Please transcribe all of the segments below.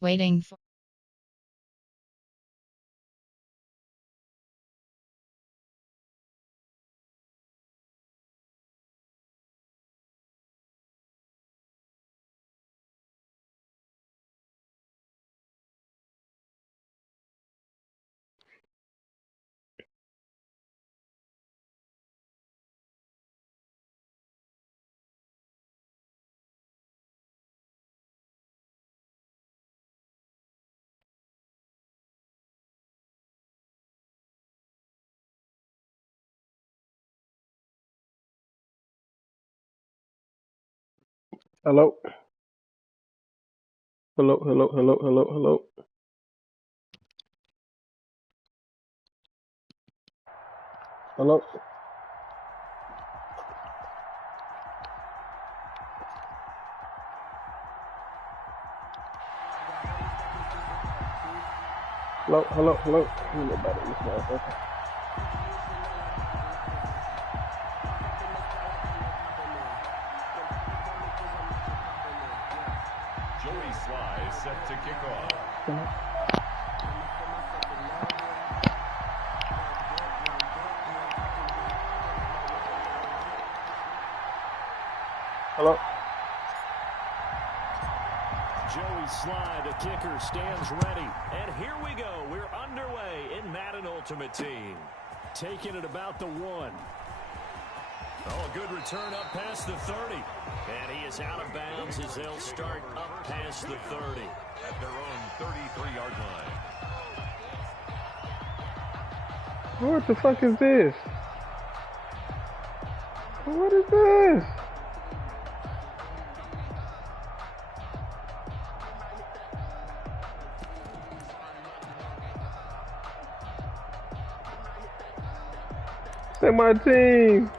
Waiting for. Hello? Hello, hello, hello, hello, hello. Hello? Hello, hello, hello. Ain't nobody in this motherfucker. Joey Sly is set to kick off. Hello? Joey Sly, the kicker, stands ready. And here we go. We're underway in Madden Ultimate Team. Taking it about the 1. Oh, good return up past the 30. And he is out of bounds as they'll start up past the 30. At their own 33-yard line. What the fuck is this? What is this? Say my team.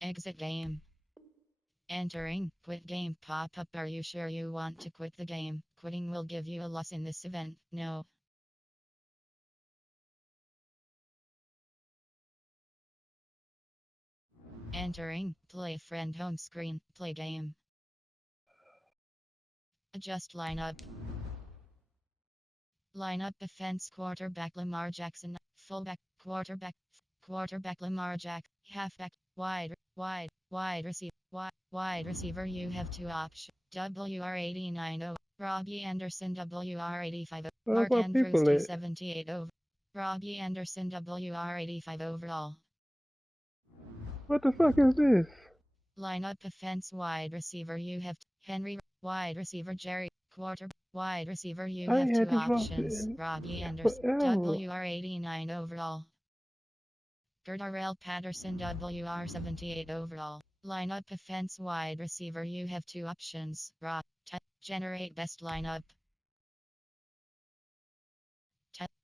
Exit game. Entering. Quit game pop-up. Are you sure you want to quit the game? Quitting will give you a loss in this event. No. Entering. Play friend home screen. Play game. Adjust lineup. Lineup offense quarterback Lamar Jackson. Fullback quarterback. Quarterback Lamar Jack. Halfback. Wide receiver. Wide receiver. You have two options. WR89 Robbie Anderson WR85 Where's Mark my Andrews people at? 278 over. Robbie Anderson WR85 overall. What the fuck is this? Lineup offense wide receiver. You have Henry Wide receiver Jerry. Wide receiver you I have two had this options. roster Robbie Anderson. forever. WR89 overall. Gerdarrell Patterson WR78 overall. Lineup offense wide receiver you have two options. Generate best lineup.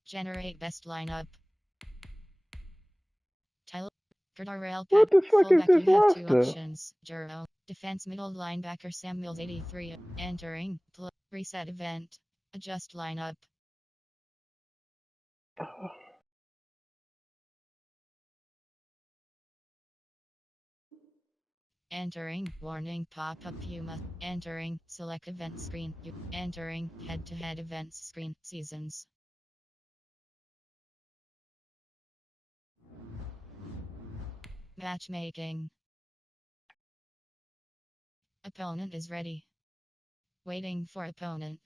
Generate best lineup. Tile. Gerdarrell What Pat. the fuck is Fullback this you have two roster? options. Jero. Defense middle linebacker Samuels 83. Entering. Reset event. Adjust lineup. Entering. Warning pop-up you must. Entering. Select event screen. Entering. Head-to-head events screen. Seasons. Matchmaking. Opponent is ready. Waiting for opponent.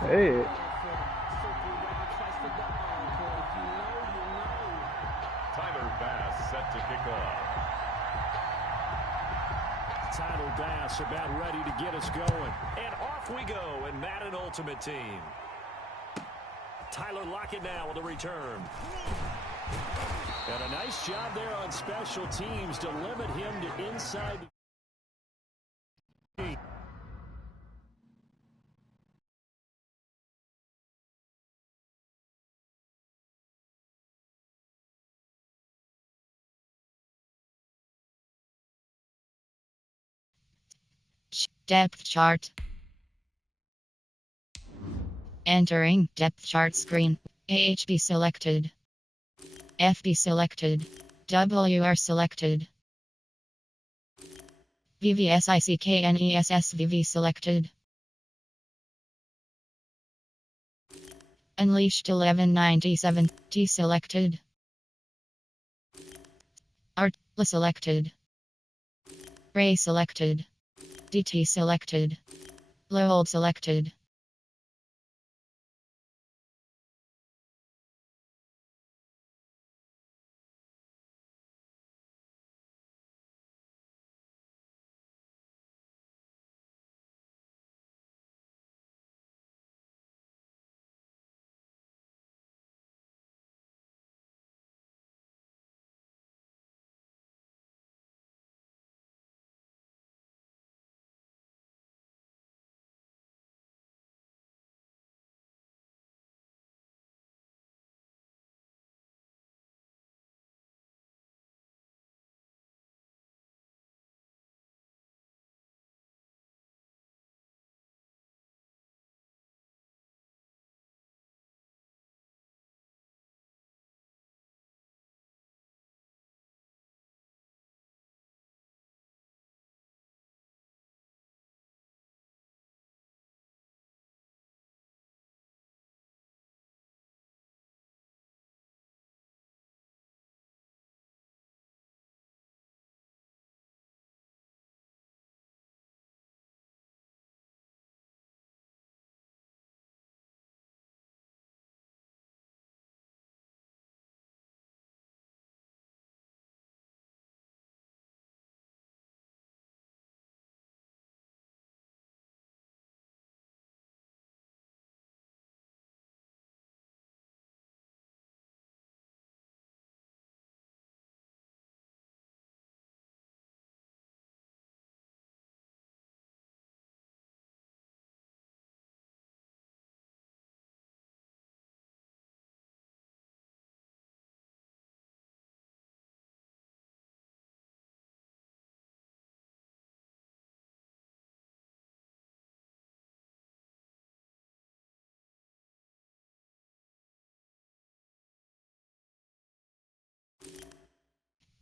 Hey, Tyler Bass set to kick off. Tyler Bass about ready to get us going. And off we go in Madden Ultimate Team. Tyler Lockett now with the return. And a nice job there on special teams to limit him to inside. Depth chart. Entering depth chart screen. AHB selected. FB selected. WR selected. VVSICKNESSVV selected. Unleashed 1197. T selected. Artla selected. Ray selected. DT selected. Lowell selected.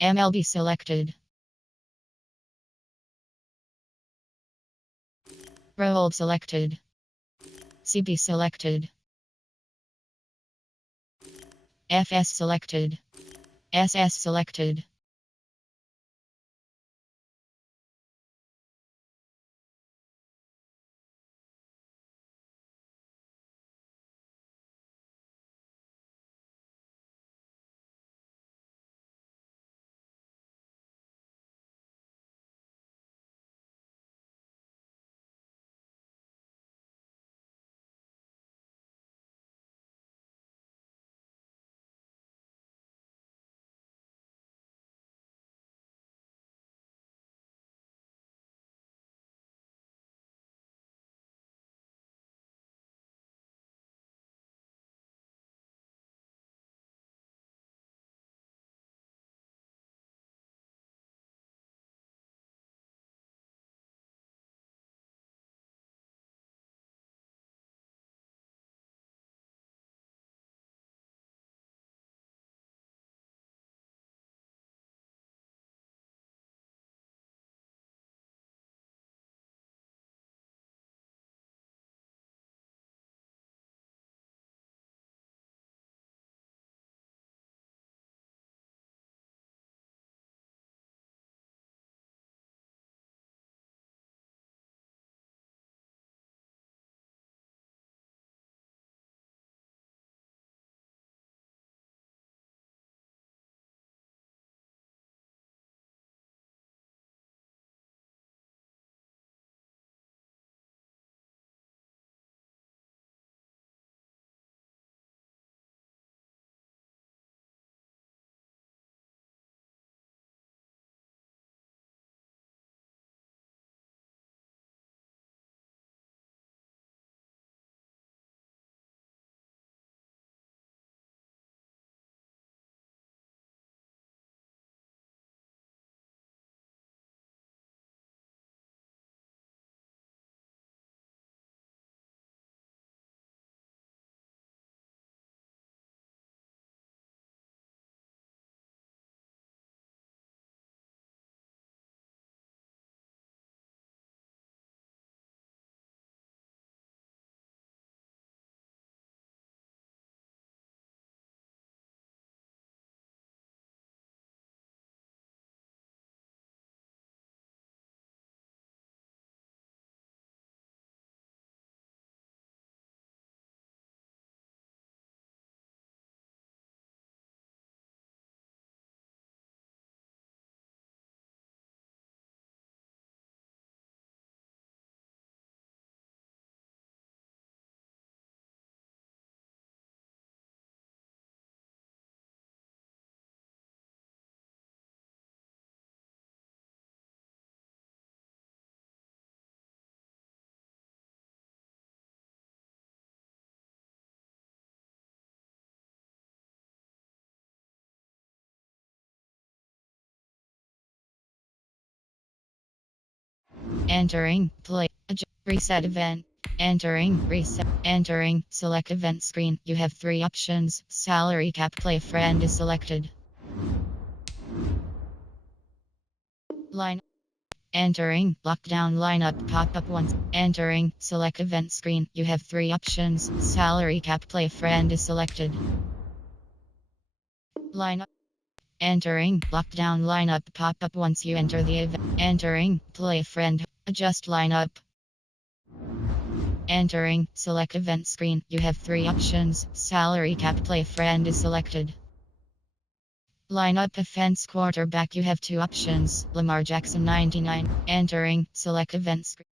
MLB selected. Role selected. CB selected. FS selected. SS selected. Entering. Play. Reset event. Entering. Reset. Entering. Select event screen. You have three options. Salary cap. Play friend is selected. Line. Entering. Lockdown lineup. Pop up once. Entering. Select event screen. You have three options. Salary cap. Play friend is selected. Lineup. Entering. Lockdown lineup. Pop up once you enter the event. Entering. Play friend. Adjust lineup. Entering. Select event screen. You have three options. Salary cap. Play friend is selected. Lineup offense quarterback. You have two options. Lamar Jackson 99. Entering. Select event screen.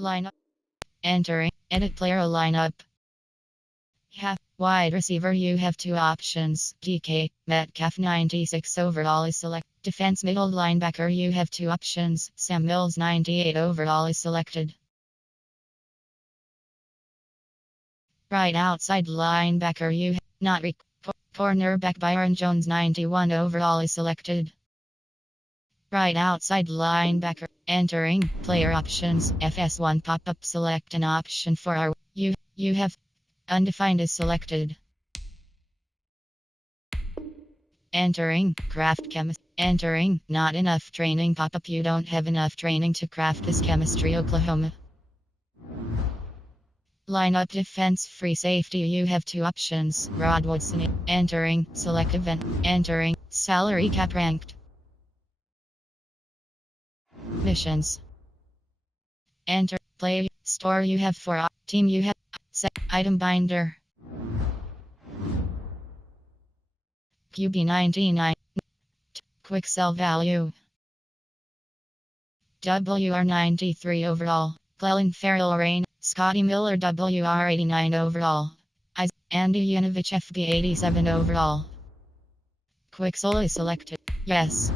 Lineup. Entering. Edit player lineup. Half. Wide receiver, you have two options. DK Metcalf 96 overall is selected. Defense middle linebacker, you have two options. Sam Mills 98 overall is selected. Right outside linebacker, you have not cornerback Byron Jones 91 overall is selected. Right outside linebacker, entering player options. FS1 pop-up, select an option for our you have undefined is selected. Entering craft chemist. Entering not enough training pop-up, you don't have enough training to craft this chemistry. Oklahoma. Lineup defense free safety, you have two options. Rod Woodson. Entering select event. Entering salary cap ranked. Missions. Enter play store, you have four team, you have set item binder. QB 99. Quick sell value. WR 93 overall. Clelin Farrell Rain. Scotty Miller WR 89 overall. Andy Yanovich FB 87 overall. Quick sell is selected. Yes.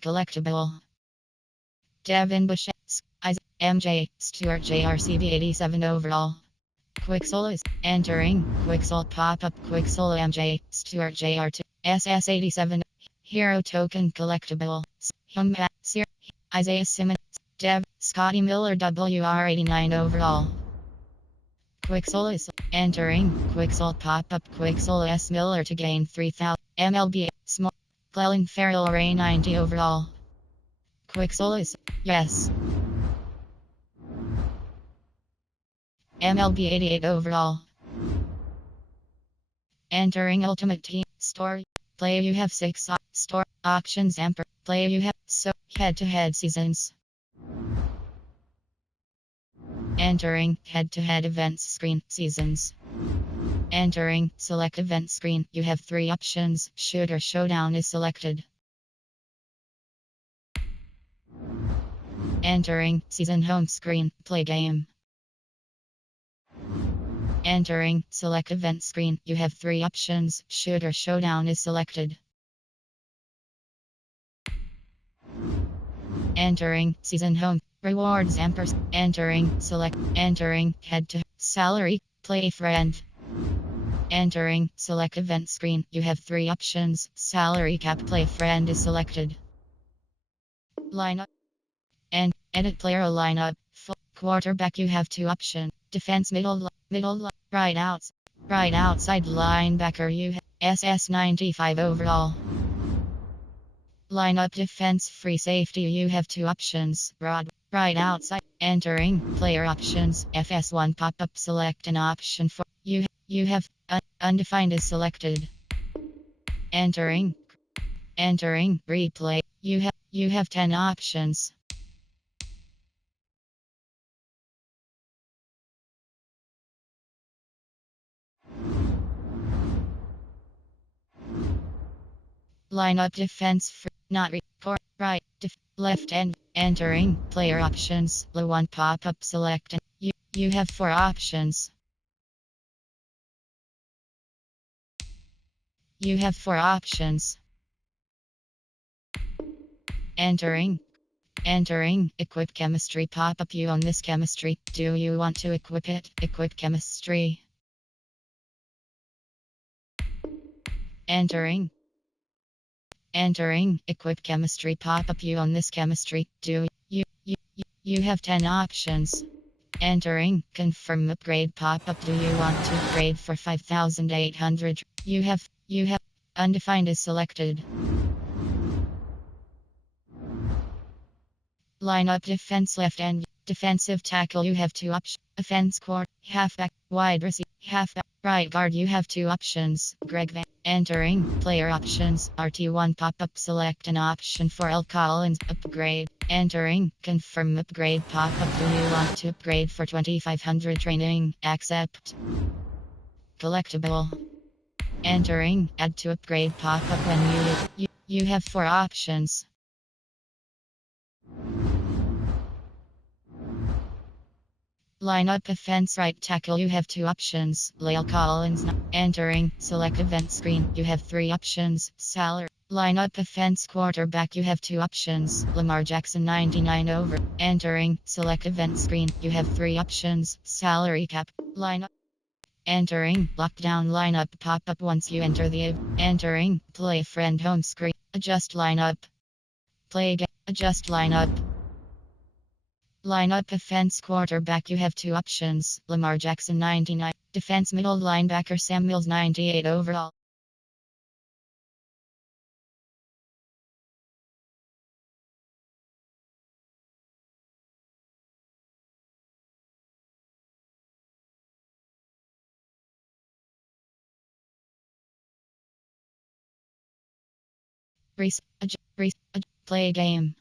Collectible. Devin Bush. MJ. Stewart JRCB 87 overall. Quicksole is entering. Quicksole pop-up. Quicksole MJ. Stewart JR2. SS 87. Hero token collectible. Isaiah Simmons. Dev. Scotty Miller WR 89 overall. Quicksole is entering. Quicksole pop-up. Quicksole S Miller to gain 3000. MLB. Small. Clelin Farrell Ray 90 overall. Quicksole is yes. MLB 88 overall. Entering Ultimate Team Store. Play, you have 6 store options. Amper. Play, you have head-to-head seasons. Entering head-to-head events screen seasons. Entering select event screen. You have 3 options. Shooter Showdown is selected. Entering season home screen. Play game. Entering select event screen. You have 3 options. Shooter Showdown is selected. Entering season home. Rewards Ampers. Entering select. Entering head to salary. Play friend. Entering select event screen. You have 3 options. Salary cap. Play friend is selected. Lineup. And edit player lineup. Quarterback, you have 2 options. Defense middle right outside linebacker, you have SS 95 overall. Lineup defense free safety, you have 2 options. Right outside. Entering player options. FS1 pop-up, select an option for you have undefined is selected. Entering replay, you have 10 options. Lineup defense not right left and entering player options. Low 1 pop-up, select and you have 4 options. You have 4 options. Entering equip chemistry pop-up, you own this chemistry. Do you want to equip it? Equip chemistry. Entering equip chemistry pop-up, you own this chemistry. Do you have 10 options. Entering confirm upgrade pop-up, do you want to upgrade for 5800? You have undefined is selected. Lineup defense left end defensive tackle, you have 2 options. Offense court halfback, wide receiver halfback, right guard, you have 2 options. Greg Van. Entering player options. RT1 pop-up, select an option for L Collins upgrade. Entering confirm upgrade pop-up, do you want to upgrade for 2500 training? Accept. Collectible. Entering add to upgrade pop-up, when you have 4 options. Line up offense right tackle. You have 2 options. Lyle Collins. Entering. Select event screen. You have 3 options. Salary. Line up offense quarterback. You have 2 options. Lamar Jackson 99 over. Entering. Select event screen. You have 3 options. Salary cap. Line up. Entering. Lockdown lineup pop up once you enter the entering. Play friend home screen. Adjust lineup. Play game. Adjust lineup. Lineup offense quarterback. You have 2 options. Lamar Jackson 99. Defense middle linebacker Sam Mills 98 overall. Play game.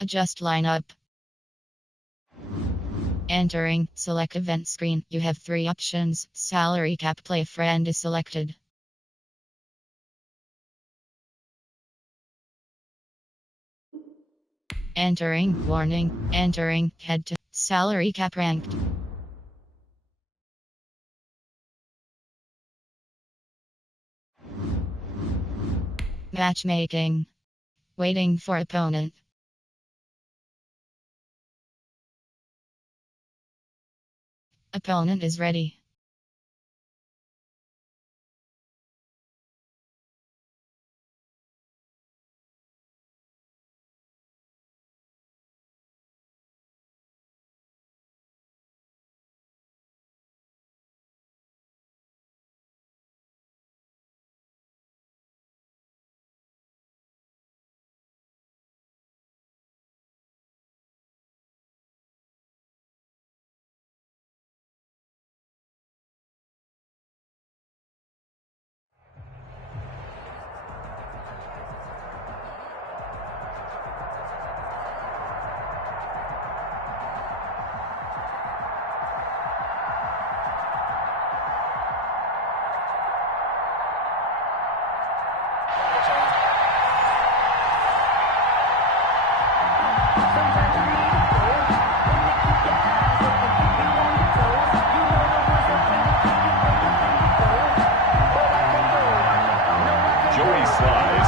Adjust lineup. Entering. Select event screen. You have 3 options. Salary cap. Play friend is selected. Entering. Warning. Entering. Head to salary cap ranked. Matchmaking. Waiting for opponent. Opponent is ready.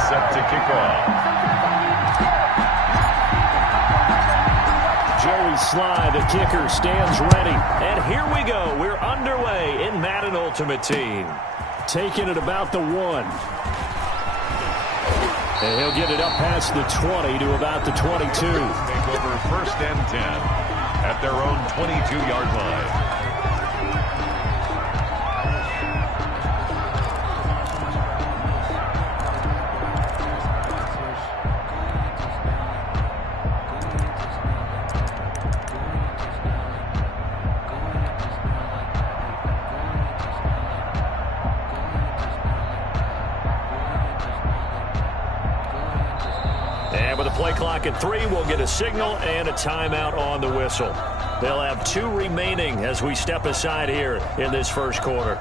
Set to kick off. Joey Sly, the kicker, stands ready. And here we go. We're underway in Madden Ultimate Team. Taking it about the 1. And he'll get it up past the 20 to about the 22. Take over 1st and 10 at their own 22-yard line. And with the play clock at 3, we'll get a signal and a timeout on the whistle. They'll have 2 remaining as we step aside here in this first quarter.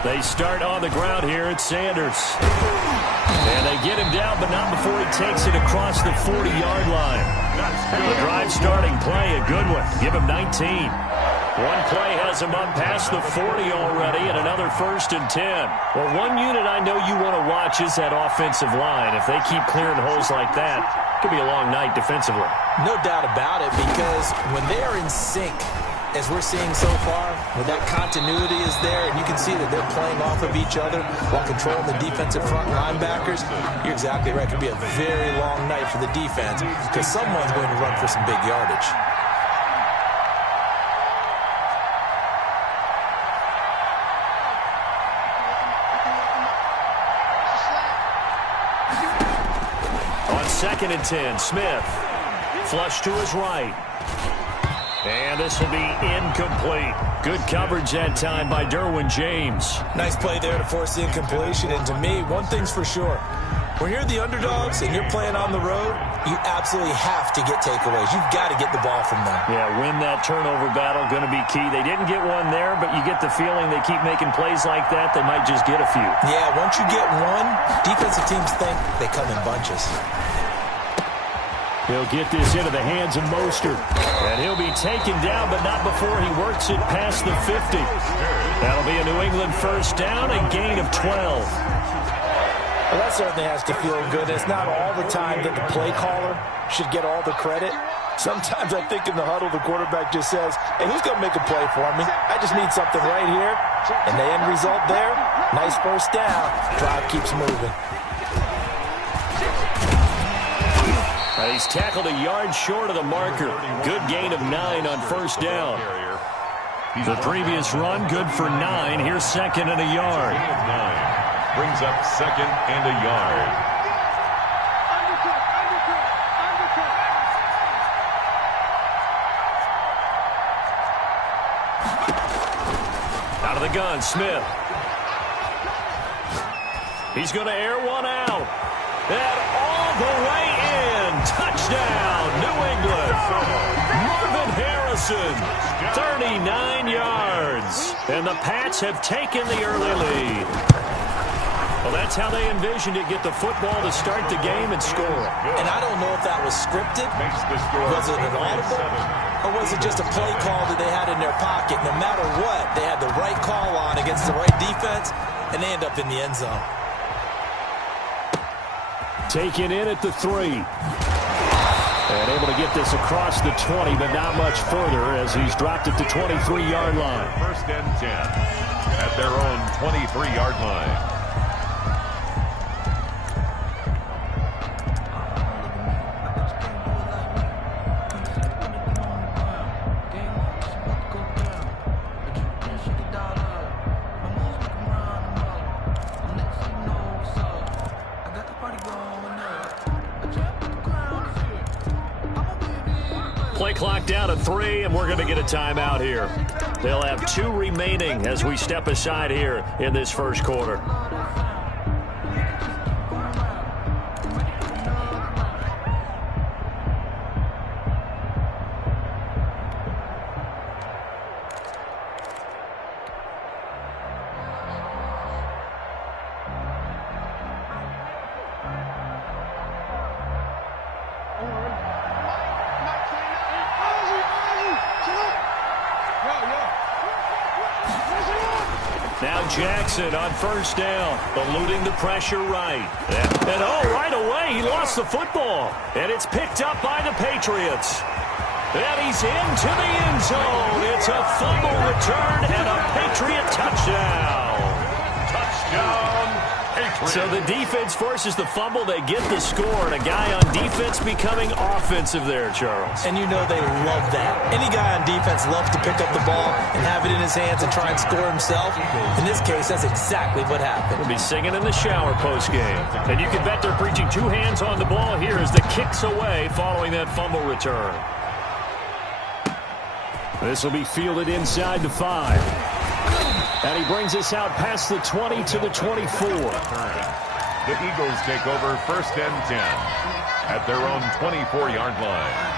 They start on the ground here at Sanders. And they get him down, but not before he takes it across the 40-yard line. The drive starting play, a good one. Give him 19. One play has him up past the 40 already, and another 1st and 10. Well, one unit I know you want to watch is that offensive line. If they keep clearing holes like that, it could be a long night defensively. No doubt about it, because when they are in sync, as we're seeing so far, when that continuity is there, and you can see that they're playing off of each other while controlling the defensive front linebackers, you're exactly right. It could be a very long night for the defense because someone's going to run for some big yardage. 2nd and 10. Smith. Flush to his right. And this will be incomplete. Good coverage that time by Derwin James. Nice play there to force the incompletion. And to me, one thing's for sure. When you're the underdogs and you're playing on the road, you absolutely have to get takeaways. You've got to get the ball from them. Yeah, win that turnover battle, going to be key. They didn't get one there, but you get the feeling they keep making plays like that, they might just get a few. Yeah, once you get one, defensive teams think they come in bunches. He'll get this into the hands of Mostert. And he'll be taken down, but not before he works it past the 50. That'll be a New England first down, a gain of 12. Well, that certainly has to feel good. It's not all the time that the play caller should get all the credit. Sometimes I think in the huddle, the quarterback just says, hey, who's going to make a play for me? I just need something right here. And the end result there, nice first down. Drive keeps moving. He's tackled a yard short of the marker. Good gain of 9 on first down. The previous run, good for 9. Here's 2nd and a yard. Brings up 2nd and a yard. Out of the gun, Smith. He's going to air one out. And all the way in. Touchdown, New England. Marvin Harrison, 39 yards. And the Pats have taken the early lead. Well, that's how they envisioned it, get the football to start the game and score. And I don't know if that was scripted. Was it an audible? Or was it just a play call that they had in their pocket? No matter what, they had the right call on against the right defense, and they end up in the end zone. Taken in at the 3. And able to get this across the 20, but not much further as he's dropped it to 23-yard line. 1st and 10 at their own 23-yard line. Play clock down to 3, and we're going to get a timeout here. They'll have 2 remaining as we step aside here in this first quarter. Now Jackson on first down, eluding the pressure right. And right away, he lost the football. And it's picked up by the Patriots. And he's into the end zone. It's a fumble return and a Patriot touchdown. Touchdown, Patriots. So the defense forces the fumble. They get the score. And a guy on defense becoming offensive there, Charles. And you know they love that. Any guy on defense loves to pick up the ball and have it in his hands and try and score himself. In this case, that's exactly what happened. We'll be singing in the shower post-game. And you can bet they're preaching 2 hands on the ball here as the kick's away following that fumble return. This will be fielded inside the 5. And he brings us out past the 20 to the 24. The Eagles take over 1st and 10 at their own 24-yard line.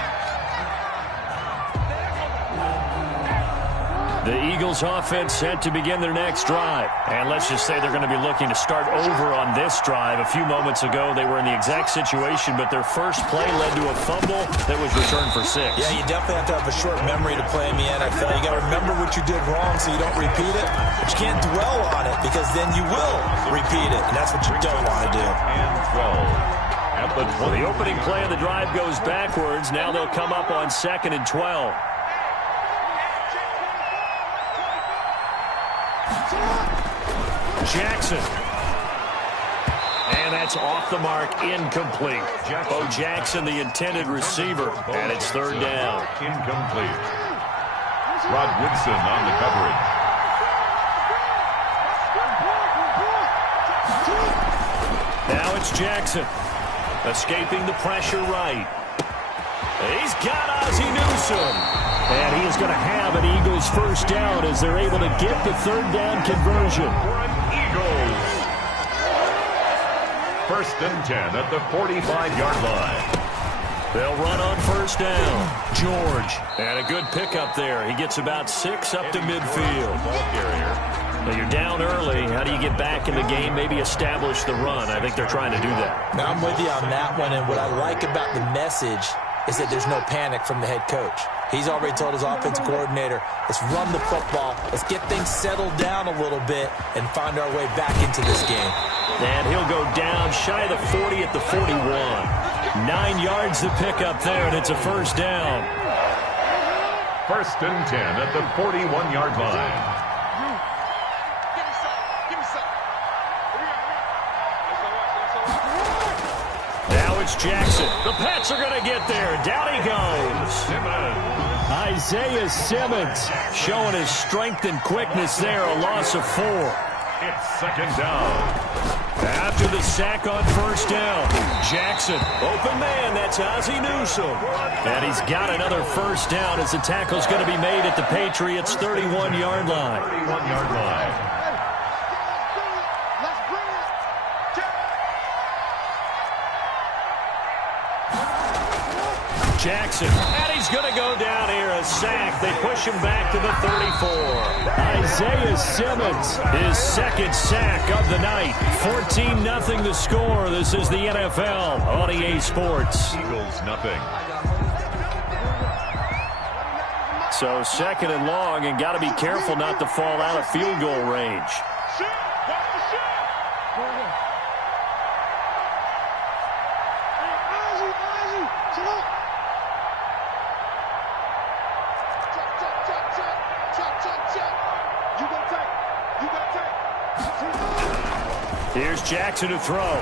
The Eagles offense set to begin their next drive. And let's just say they're going to be looking to start over on this drive. A few moments ago, they were in the exact situation, but their first play led to a fumble that was returned for 6. Yeah, you definitely have to have a short memory to play in the NFL. You got to remember what you did wrong so you don't repeat it. But you can't dwell on it because then you will repeat it, and that's what you don't want to do. And 12 at the 20. Well, the opening play of the drive goes backwards. Now they'll come up on 2nd and 12. Jackson. And that's off the mark, incomplete. Bo Jackson, the intended receiver, and it's 3rd down. Incomplete. Rod Woodson on the coverage. Now it's Jackson. Escaping the pressure right. He's got Ozzie Newsome. And he is going to have an Eagles first down as they're able to get the third down conversion. Eagles. First and 10 at the 45-yard line. They'll run on first down. George. And a good pickup there. He gets about 6 up to midfield. Ball carrier. Now you're down early. How do you get back in the game? Maybe establish the run. I think they're trying to do that. Now I'm with you on that one, and what I like about the message is that there's no panic from the head coach. He's already told his offensive coordinator, let's run the football, let's get things settled down a little bit and find our way back into this game. And he'll go down shy of the 40 at the 41. 9 yards to pick up there, and it's a first down. First and 10 at the 41-yard line. Now it's Jackson. The Pats are going to get there. Down he goes. Isaiah Simmons showing his strength and quickness there. A loss of 4. It's second down. After the sack on first down, Jackson, open man, that's Ozzie Newsome. And he's got another first down as the tackle's going to be made at the Patriots' 31-yard line. 31-yard line. Jackson, and he's going to go down here, a sack. They push him back to the 34. Isaiah Simmons, his second sack of the night. 14-0 the score. This is the NFL on EA Sports. Eagles nothing. So second and long, and got to be careful not to fall out of field goal range. Here's Jackson to throw.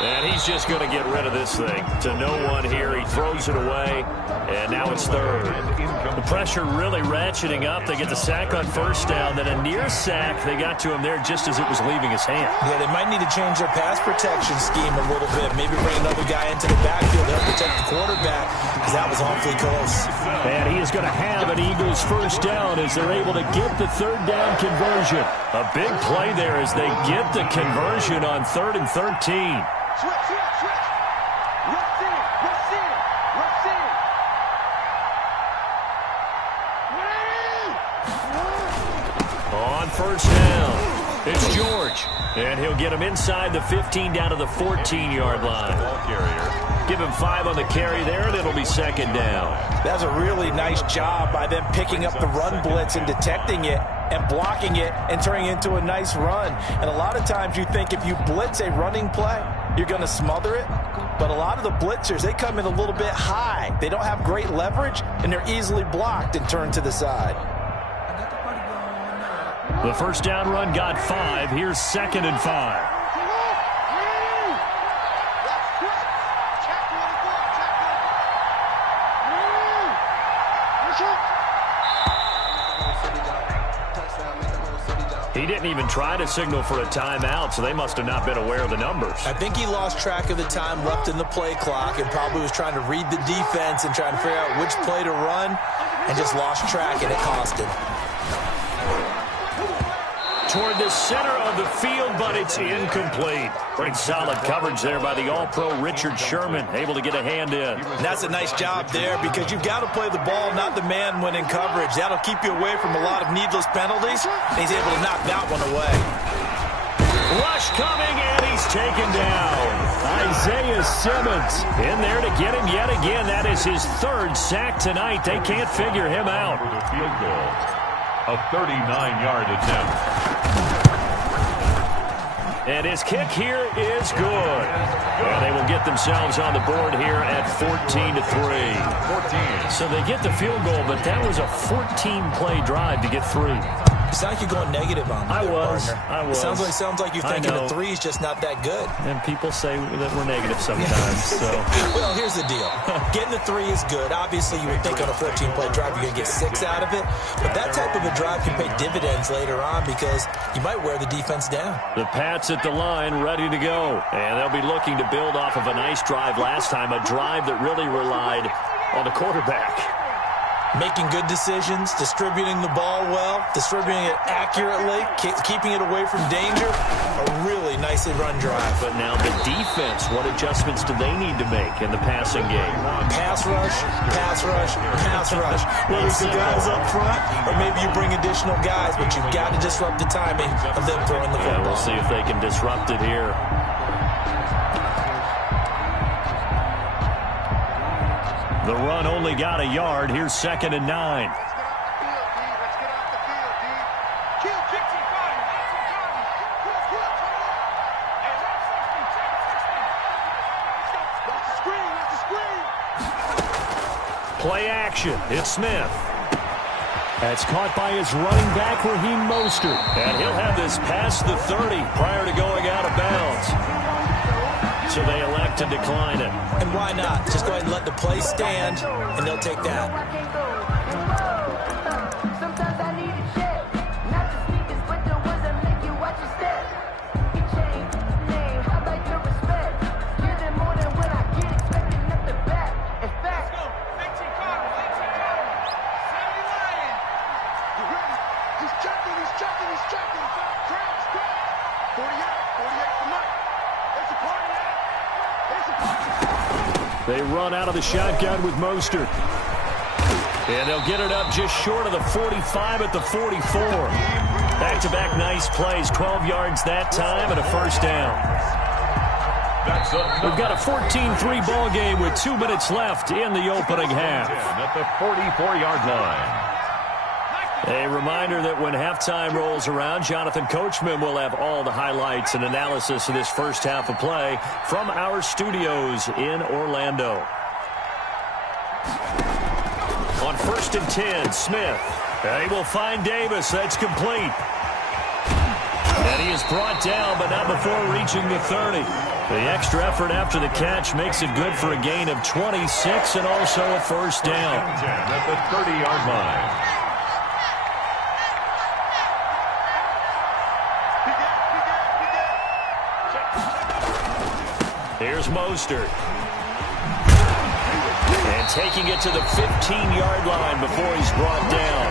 And he's just going to get rid of this thing. To no one here. He throws it away. And now it's third. The pressure really ratcheting up. They get the sack on first down. Then a near sack. They got to him there just as it was leaving his hand. Yeah, they might need to change their pass protection scheme a little bit. Maybe bring another guy into the backfield to help protect the quarterback, because that was awfully close. And he is going to have an Eagles first down as they're able to get the third down conversion. A big play there as they get the conversion on 3rd and 13. On first down, it's George. And he'll get him inside the 15 down to the 14-yard line. Ball carrier. Give him 5 on the carry there, and it'll be second down. That's a really nice job by them picking up the run blitz and detecting it and blocking it and turning it into a nice run. And a lot of times you think if you blitz a running play, you're going to smother it. But a lot of the blitzers, they come in a little bit high. They don't have great leverage, and they're easily blocked and turned to the side. The first down run got 5. Here's 2nd and 5. He didn't even try to signal for a timeout, so they must have not been aware of the numbers. I think he lost track of the time left in the play clock and probably was trying to read the defense and trying to figure out which play to run and just lost track, and it cost him. Toward the center of the field, but it's incomplete. Pretty solid coverage there by the All-Pro Richard Sherman, able to get a hand in. And that's a nice job there, because you've got to play the ball, not the man when in coverage. That'll keep you away from a lot of needless penalties, and he's able to knock that one away. Rush coming, and he's taken down. Isaiah Simmons in there to get him yet again. That is his 3rd sack tonight. They can't figure him out. For the field goal. A 39-yard attempt. And his kick here is good. And they will get themselves on the board here at 14-3. 14. So they get the field goal, but that was a 14-play drive to get 3. You sound like you're going negative on me. I was. Sounds like you're thinking the three is just not that good. And people say that we're negative sometimes. So. Well, here's the deal. Getting the three is good. Obviously, you would think on a 14-play drive you're going to get 6 out of it. But that type of a drive can pay dividends later on because you might wear the defense down. The Pats at the line, ready to go. And they'll be looking to build off of a nice drive last time, a drive that really relied on the quarterback. Making good decisions, distributing the ball well, distributing it accurately, keeping it away from danger. A really nicely run drive. But now the defense, what adjustments do they need to make in the passing game? Pass rush, pass rush, pass rush. Whether it's the guys up front or maybe you bring additional guys, but you've got to disrupt the timing of them throwing the football. We'll see if they can disrupt it here. The run only got a yard. Here's 2nd and 9. Play action. It's Smith. That's caught by his running back, Raheem Mostert. And he'll have this past the 30 prior to going out of bounds. So they elect to decline it. And why not? Just go ahead and let the play stand, and they'll take that. Sometimes I need a check. Not the sneakers, but the ones that make you watch your step. You change name, I like your respect. Give them more than when I get expecting up the back. In fact, let's go. 18 Cardinals, 18 Cardinals. 70 Lions. You ready? He's checking, he's checking, he's checking. Crowds, crowds. 48 for Mike. It's a party now. They run out of the shotgun with Mostert. And they'll get it up just short of the 45 at the 44. Back-to-back nice plays, 12 yards that time and a first down. We've got a 14-3 ball game with 2 minutes left in the opening half. At the 44-yard line. A reminder that when halftime rolls around, Jonathan Coachman will have all the highlights and analysis of this first half of play from our studios in Orlando. On 1st and 10, Smith. He will find Davis. That's complete. And he is brought down, but not before reaching the 30. The extra effort after the catch makes it good for a gain of 26 and also a first down. At the 30-yard line. Here's Mostert. And taking it to the 15-yard line before he's brought down.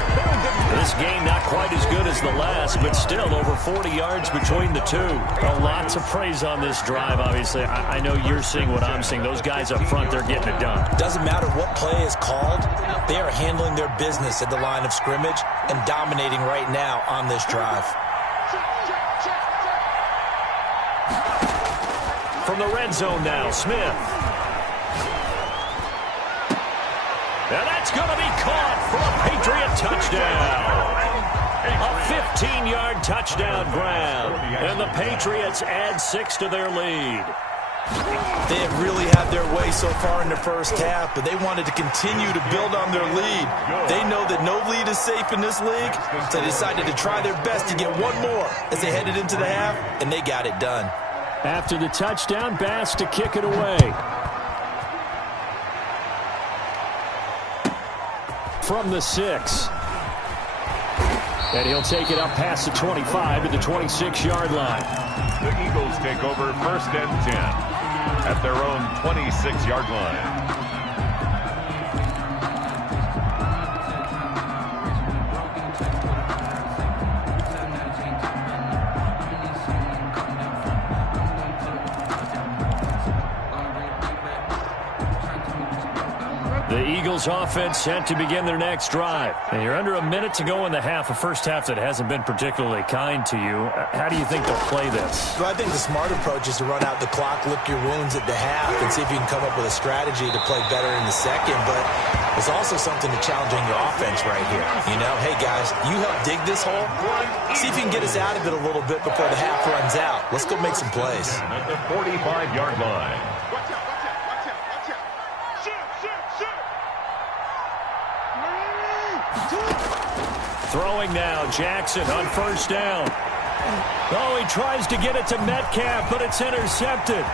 This game not quite as good as the last, but still over 40 yards between the two. A lot to praise on this drive, obviously. I know you're seeing what I'm seeing. Those guys up front, they're getting it done. Doesn't matter what play is called. They are handling their business at the line of scrimmage and dominating right now on this drive. From the red zone now, Smith. And that's going to be caught for a Patriot touchdown. A 15-yard touchdown grab. And the Patriots add 6 to their lead. They have really had their way so far in the first half, but they wanted to continue to build on their lead. They know that no lead is safe in this league, so they decided to try their best to get one more as they headed into the half, and they got it done. After the touchdown, Bass to kick it away. From the 6. And he'll take it up past the 25 to the 26-yard line. The Eagles take over 1st and 10 at their own 26-yard line. The Eagles offense set to begin their next drive. And you're under a minute to go in the half, a first half that hasn't been particularly kind to you. How do you think they'll play this? Well, I think the smart approach is to run out the clock, lick your wounds at the half, and see if you can come up with a strategy to play better in the second. But there's also something to challenging your offense right here. You know, hey, guys, you help dig this hole. See if you can get us out of it a little bit before the half runs out. Let's go make some plays. At the 45-yard line. Throwing now, Jackson on first down. Oh, he tries to get it to Metcalf, but it's intercepted.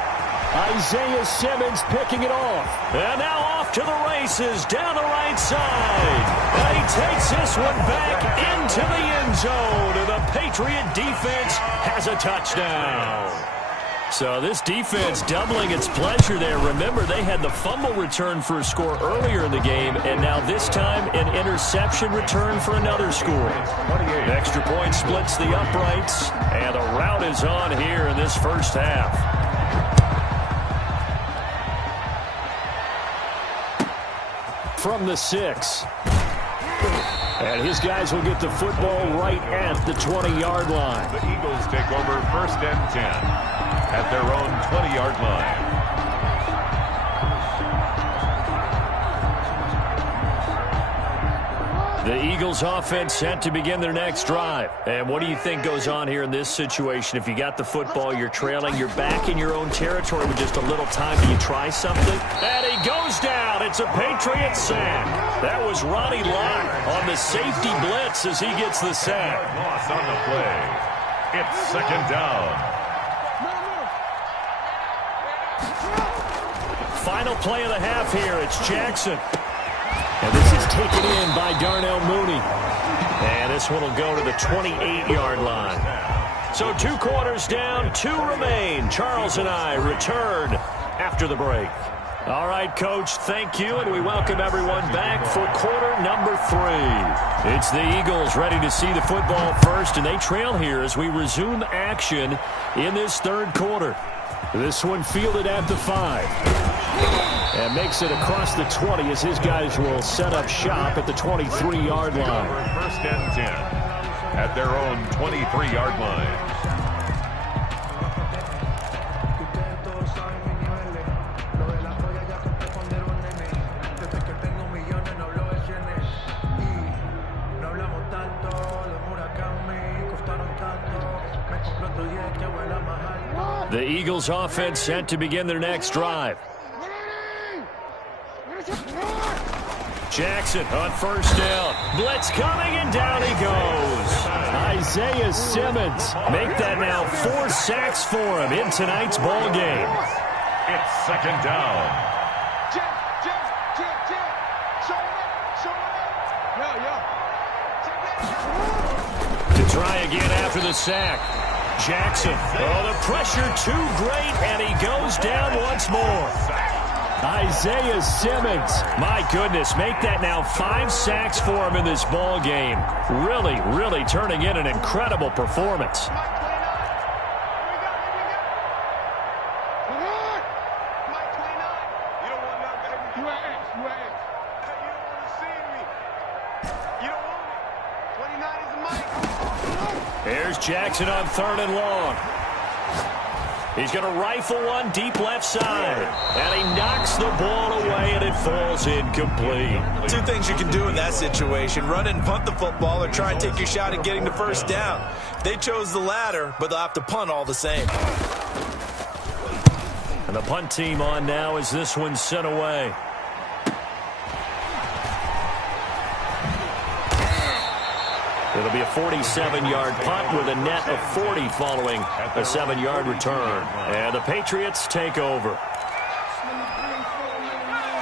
Isaiah Simmons picking it off. And now off to the races down the right side. And he takes this one back into the end zone. And the Patriot defense has a touchdown. So this defense doubling its pleasure there. Remember, they had the fumble return for a score earlier in the game, and now this time an interception return for another score. The extra point splits the uprights, and the rout is on here in this first half. From the 6. And his guys will get the football right at the 20-yard line. The Eagles take over first and 10 at their own 20-yard line. The Eagles offense set to begin their next drive. And what do you think goes on here in this situation? If you got the football, you're trailing, you're back in your own territory with just a little time. Do you try something? And he goes down. It's a Patriot sack. That was Ronnie Lott on the safety blitz as he gets the sack. Loss on the play. It's second down. Final play of the half here. It's Jackson. And this is taken in by Darnell Mooney. And this one will go to the 28-yard line. So 2 quarters down, 2 remain. Charles and I return after the break. All right, Coach, thank you, and we welcome everyone back for quarter number 3. It's the Eagles ready to see the football first, and they trail here as we resume action in this third quarter. This one fielded at the 5. And makes it across the 20 as his guys will set up shop at the 23-yard line. First and 10 at their own 23-yard line. The Eagles offense set to begin their next drive. Jackson on first down. Blitz coming, and down he goes. Isaiah Simmons. Make that now 4 sacks for him in tonight's ball game. It's second down. To try again after the sack. Jackson. Oh, the pressure too great, and he goes down once more. Isaiah Simmons. My goodness, make that now 5 sacks for him in this ball game. Really, really turning in an incredible performance. Here's Jackson on 3rd and long. He's going to rifle one deep left side. And he knocks the ball away, and it falls incomplete. 2 things you can do in that situation. Run and punt the football or try and take your shot at getting the first down. They chose the latter, but they'll have to punt all the same. And the punt team on now as this one's sent away. It'll be a 47-yard punt with a net of 40 following a 7-yard return. And the Patriots take over.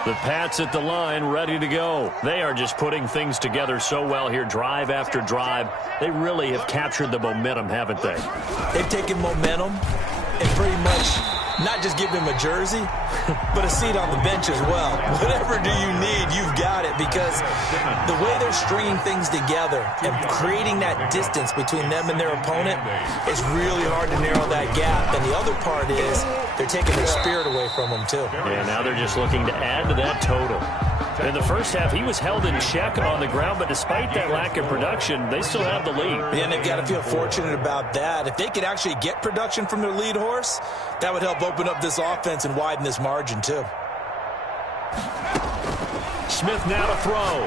The Pats at the line ready to go. They are just putting things together so well here, drive after drive. They really have captured the momentum, haven't they? They've taken momentum and pretty much not just give him a jersey, but a seat on the bench as well. Whatever do you need, you've got it, because the way they're stringing things together and creating that distance between them and their opponent is really hard to narrow that gap. And the other part is they're taking their spirit away from them, too. Yeah, now they're just looking to add to that total. In the first half, he was held in check on the ground, but despite that lack of production, they still have the lead. And they've got to feel fortunate about that. If they could actually get production from their lead horse, that would help open up this offense and widen this margin, too. Smith now to throw.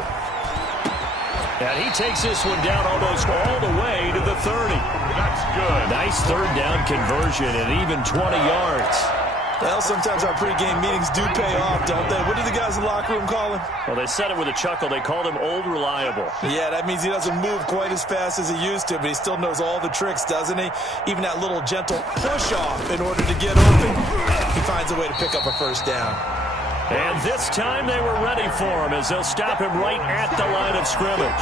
And he takes this one down almost all the way to the 30. That's good. Nice 3rd down conversion and even 20 yards. Well, sometimes our pregame meetings do pay off, don't they? What do the guys in the locker room call him? Well, they said it with a chuckle. They called him Old Reliable. Yeah, that means he doesn't move quite as fast as he used to, but he still knows all the tricks, doesn't he? Even that little gentle push-off in order to get open. He finds a way to pick up a first down. And this time they were ready for him as they'll stop him right at the line of scrimmage.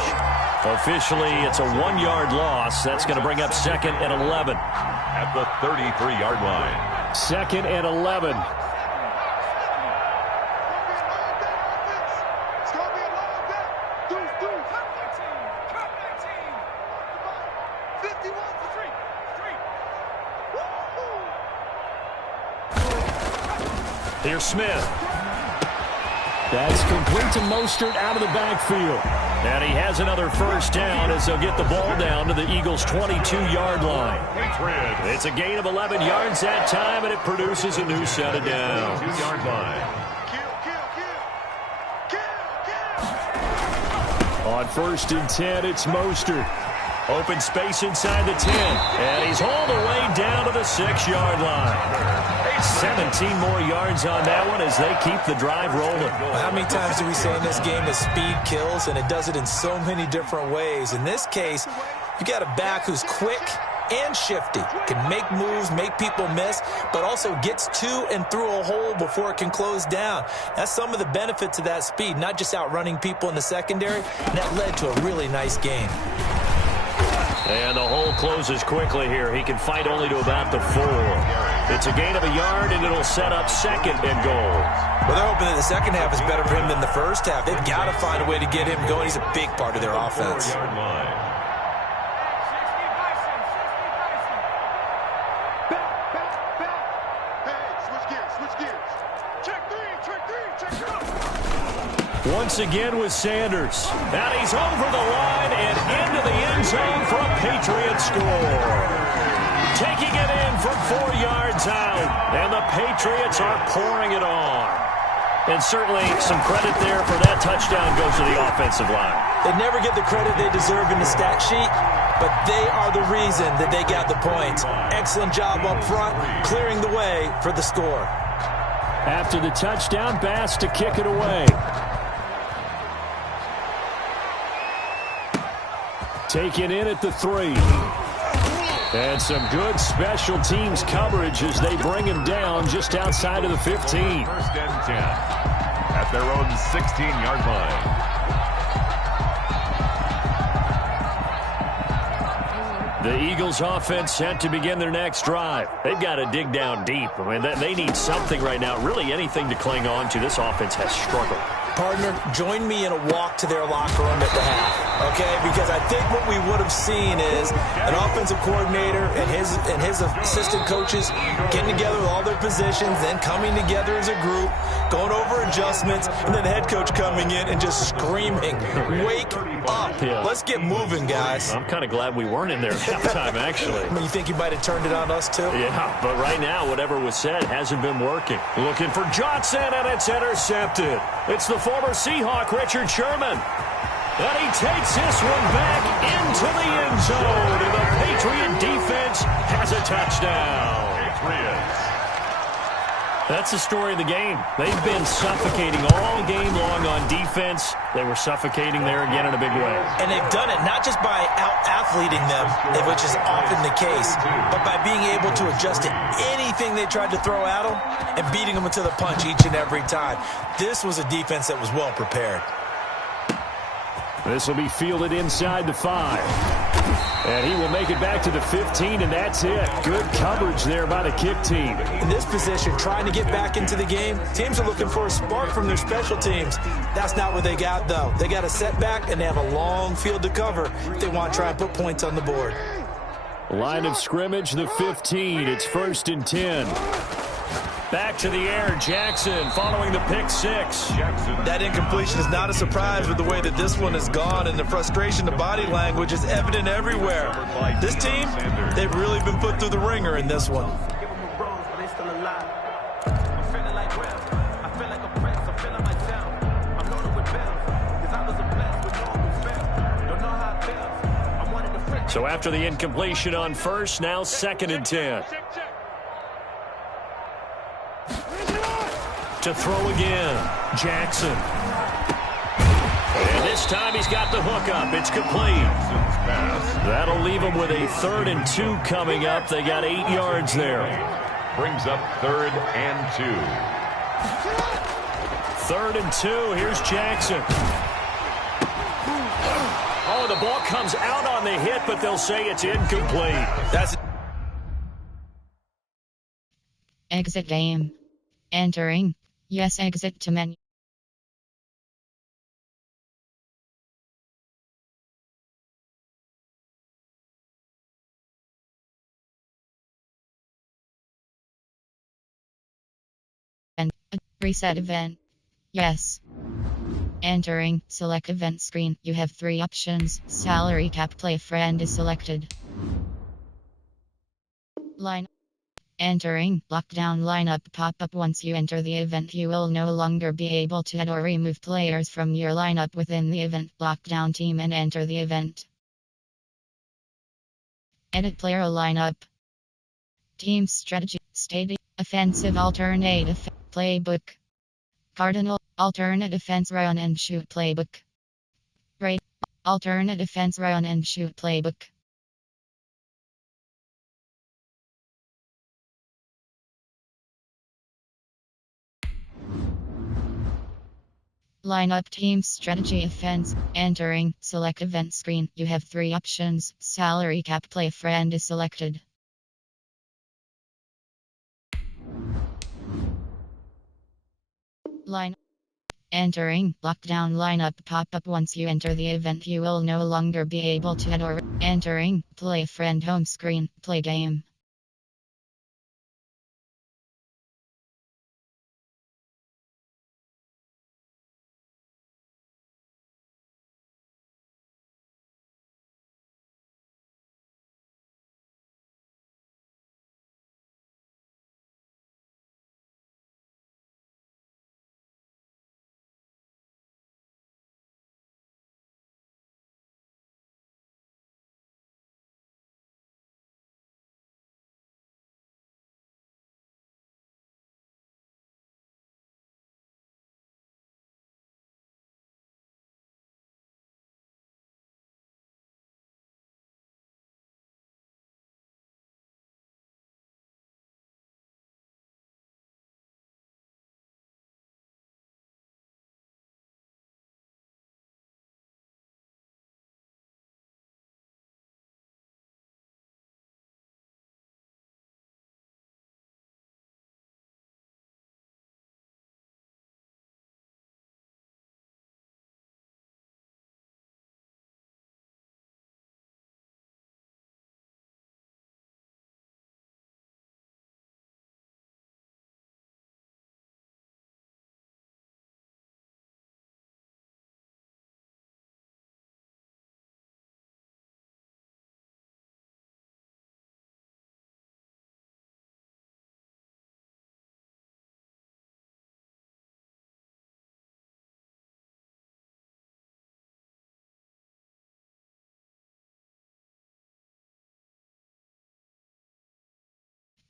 Officially, it's a 1-yard loss. That's going to bring up 2nd and 11. At the 33-yard line. 2nd and 11. Here's Smith. That's complete to Mostert out of the backfield. And he has another first down as they'll get the ball down to the Eagles' 22-yard line. It's a gain of 11 yards that time, and it produces a new set of downs. 2-yard line. On 1st and 10, it's Mostert. Open space inside the 10. And he's hauled away down to the 6-yard line. 17 more yards on that one as they keep the drive rolling. Well, how many times do we say in this game that speed kills, and it does it in so many different ways? In this case, you got a back who's quick and shifty, can make moves, make people miss, but also gets to and through a hole before it can close down. That's some of the benefits of that speed, not just outrunning people in the secondary, and that led to a really nice game. And the hole closes quickly here. He can fight only to about the 4. It's a gain of a yard, and it'll set up 2nd and goal. Well, they're hoping that the second half is better for him than the first half. They've got to find a way to get him going. He's a big part of their offense. 4-yard line. Once again with Sanders. And he's over the line and into the end zone for a Patriot score. Taking it in from 4 yards out. And the Patriots are pouring it on. And certainly some credit there for that touchdown goes to the offensive line. They never get the credit they deserve in the stat sheet, but they are the reason that they got the points. Excellent job up front, clearing the way for the score. After the touchdown, Bass to kick it away. Taken in at the 3. And some good special teams coverage as they bring him down just outside of the 15. 1st and 10. At their own 16-yard line. The Eagles offense set to begin their next drive. They've got to dig down deep. I mean, they need something right now, really anything to cling on to. This offense has struggled. Partner, join me in a walk to their locker room at the half, okay? Because I think what we would have seen is an offensive coordinator and his assistant coaches getting together with all their positions, then coming together as a group, going over adjustments, and then the head coach coming in and just screaming, "Wake up. Yeah. Let's get moving, guys." I'm kind of glad we weren't in there at halftime, actually. I mean, you think he might have turned it on us, too? Yeah, but right now, whatever was said hasn't been working. Looking for Johnson, and it's intercepted. It's the former Seahawk, Richard Sherman. And he takes this one back into the end zone. And the Patriot defense has a touchdown. Patriots. That's the story of the game. They've been suffocating all game long on defense. They were suffocating there again in a big way. And they've done it not just by out-athleting them, which is often the case, but by being able to adjust to anything they tried to throw at them and beating them into the punch each and every time. This was a defense that was well prepared. This will be fielded inside the 5. And he will make it back to the 15, and that's it. Good coverage there by the kick team. In this position, trying to get back into the game, teams are looking for a spark from their special teams. That's not what they got, though. They got a setback, and they have a long field to cover if they want to try and put points on the board. Line of scrimmage, the 15. It's 1st and 10. Back to the air, Jackson following the pick 6. That incompletion is not a surprise with the way that this one has gone, and the frustration, the body language is evident everywhere. This team, they've really been put through the ringer in this one. So after the incompletion on 1st, now 2nd and 10. To throw again, Jackson. And this time he's got the hook up. It's complete. Jackson's pass That'll leave them with a 3rd and 2 coming up. They got 8 yards there. brings up 3rd and 2. 3rd and 2. Here's Jackson. Oh, the ball comes out on the hit, but they'll say it's incomplete. That's Exit game. Entering. Yes, exit to menu. And reset event. Yes. Entering. Select event screen. You have 3 options. Salary cap, play friend is selected. Line. Entering. Lockdown lineup pop up. Once you enter the event, you will no longer be able to add or remove players from your lineup within the event lockdown team and enter the event. Edit player lineup. Team strategy. Stadium. Offensive alternative. Playbook. Cardinal. Alternate defense run and shoot playbook. Right. Alternate defense run and shoot playbook. Lineup team strategy offense. Entering. Select event screen. You have 3 options. Salary cap, play friend is selected. Line. Entering. Lockdown lineup pop up. Once you enter the event, you will no longer be able to add or entering. Play friend home screen. Play game.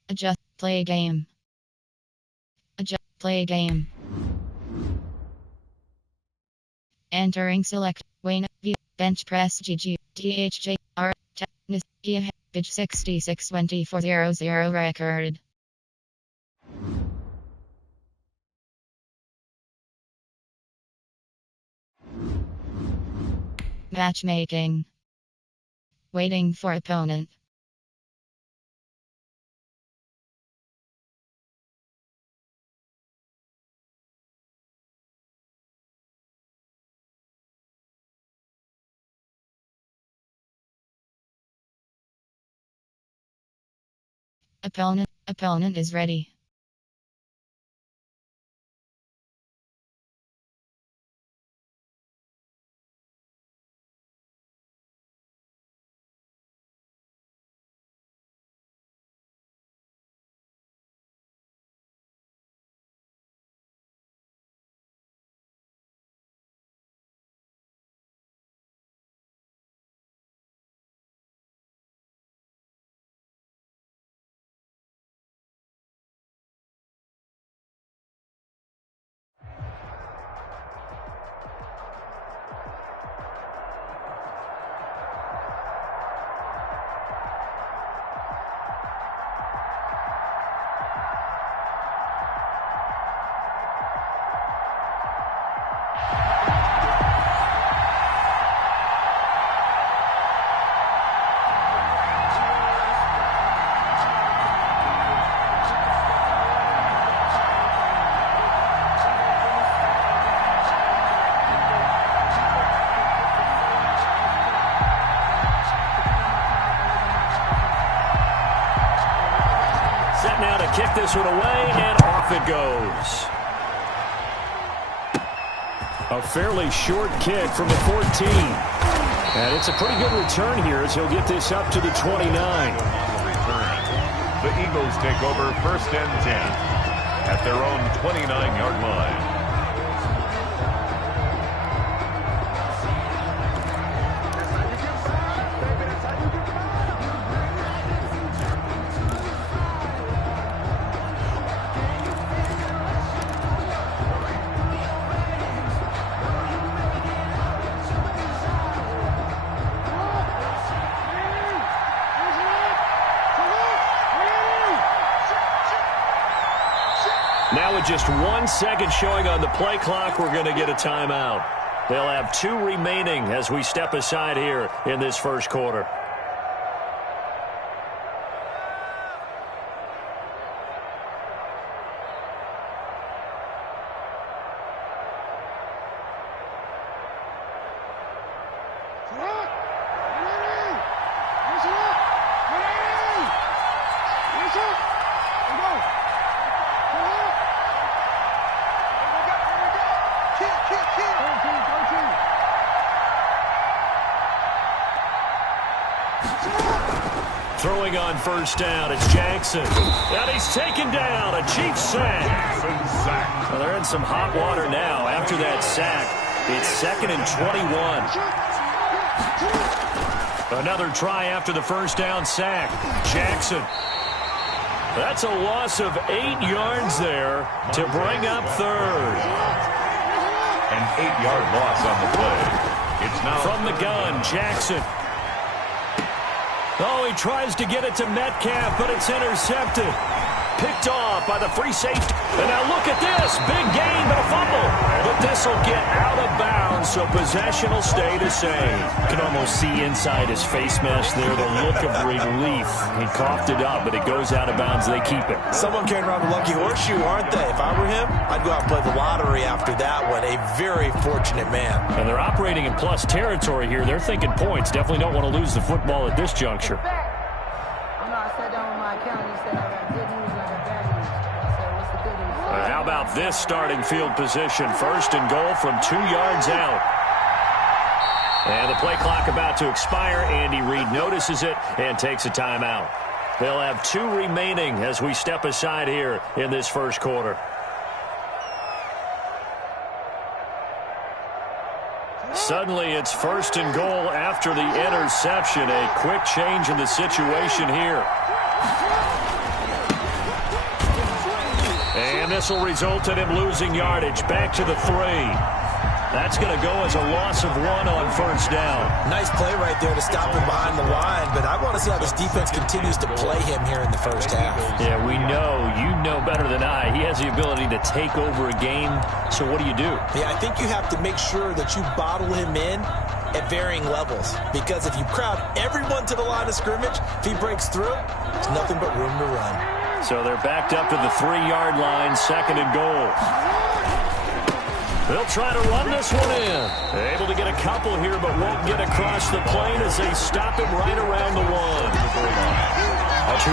Adjust. Play game. Adjust. Play game. Entering. Select. Wayne. V. Bench press. GG. DHJ. R. Technis. EH. Pitch 662400 record. Matchmaking. Waiting for opponent. Opponent is ready. Set now to kick this one away, and off it goes. A fairly short kick from the 14. And it's a pretty good return here as he'll get this up to the 29. The Eagles take over 1st and 10 at their own 29-yard line. Now with just 1 second showing on the play clock, we're going to get a timeout. They'll have 2 remaining as we step aside here in this first quarter. Throwing on first down, it's Jackson. And he's taken down, a Chiefs sack. Well, they're in some hot water now after that sack. It's 2nd and 21. Another try after the first down sack. Jackson. That's a loss of 8 yards there to bring up 3rd. An 8-yard loss on the play. It's now from the gun, Jackson. Oh, he tries to get it to Metcalf, but it's intercepted. Picked off by the free safety. And now look at this. Big gain, but a fumble. But this will get out of bounds, so possession will stay the same. You can almost see inside his face mask there the look of relief. He coughed it up, but it goes out of bounds. They keep it. Someone carrying around a lucky horseshoe, aren't they? If I were him, I'd go out and play the lottery after that one. A very fortunate man. And they're operating in plus territory here. They're thinking points. Definitely don't want to lose the football at this juncture. How about this starting field position? 1st and goal from 2 yards out. And the play clock about to expire. Andy Reid notices it and takes a timeout. They'll have 2 remaining as we step aside here in this first quarter. Suddenly it's 1st and goal after the interception. A quick change in the situation here. And this will result in him losing yardage. Back to the 3. That's going to go as a loss of 1 on first down. Nice play right there to stop him behind the line, but I want to see how this defense continues to play him here in the first half. Yeah, we know. You know better than I. He has the ability to take over a game, so what do you do? Yeah, I think you have to make sure that you bottle him in at varying levels, because if you crowd everyone to the line of scrimmage, if he breaks through, there's nothing but room to run. So they're backed up to the 3-yard line, 2nd and goal. They'll try to run this one in. Able to get a couple here, but won't get across the plane as they stop him right around the 1.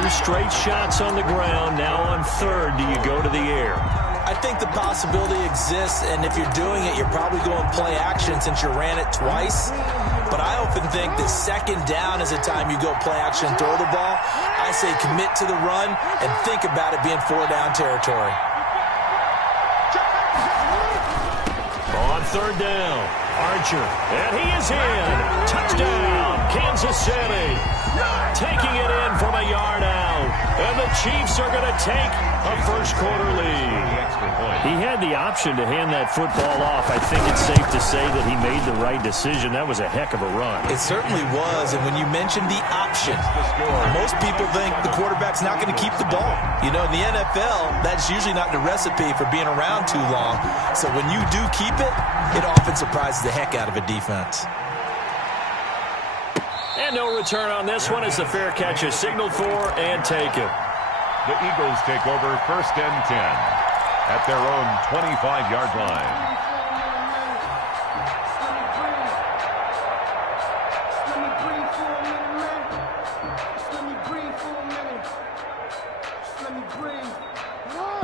2 straight shots on the ground. Now on 3rd, do you go to the air? I think the possibility exists, and if you're doing it, you're probably going play action since you ran it twice. But I often think that 2nd down is a time you go play action and throw the ball. I say commit to the run and think about it being 4-down territory. On 3rd down, Archer, and he is in. Touchdown, Kansas City. Taking it in from a yard out. And the Chiefs are going to take a first quarter lead. He had the option to hand that football off. I think it's safe to say that he made the right decision. That was a heck of a run. It certainly was. And when you mentioned the option, most people think the quarterback's not going to keep the ball. You know, in the NFL, that's usually not the recipe for being around too long. So when you do keep it, it often surprises the heck out of a defense. And no return on this one as the fair catch is signaled for and taken. The Eagles take over 1st and 10 at their own 25-yard line. Let me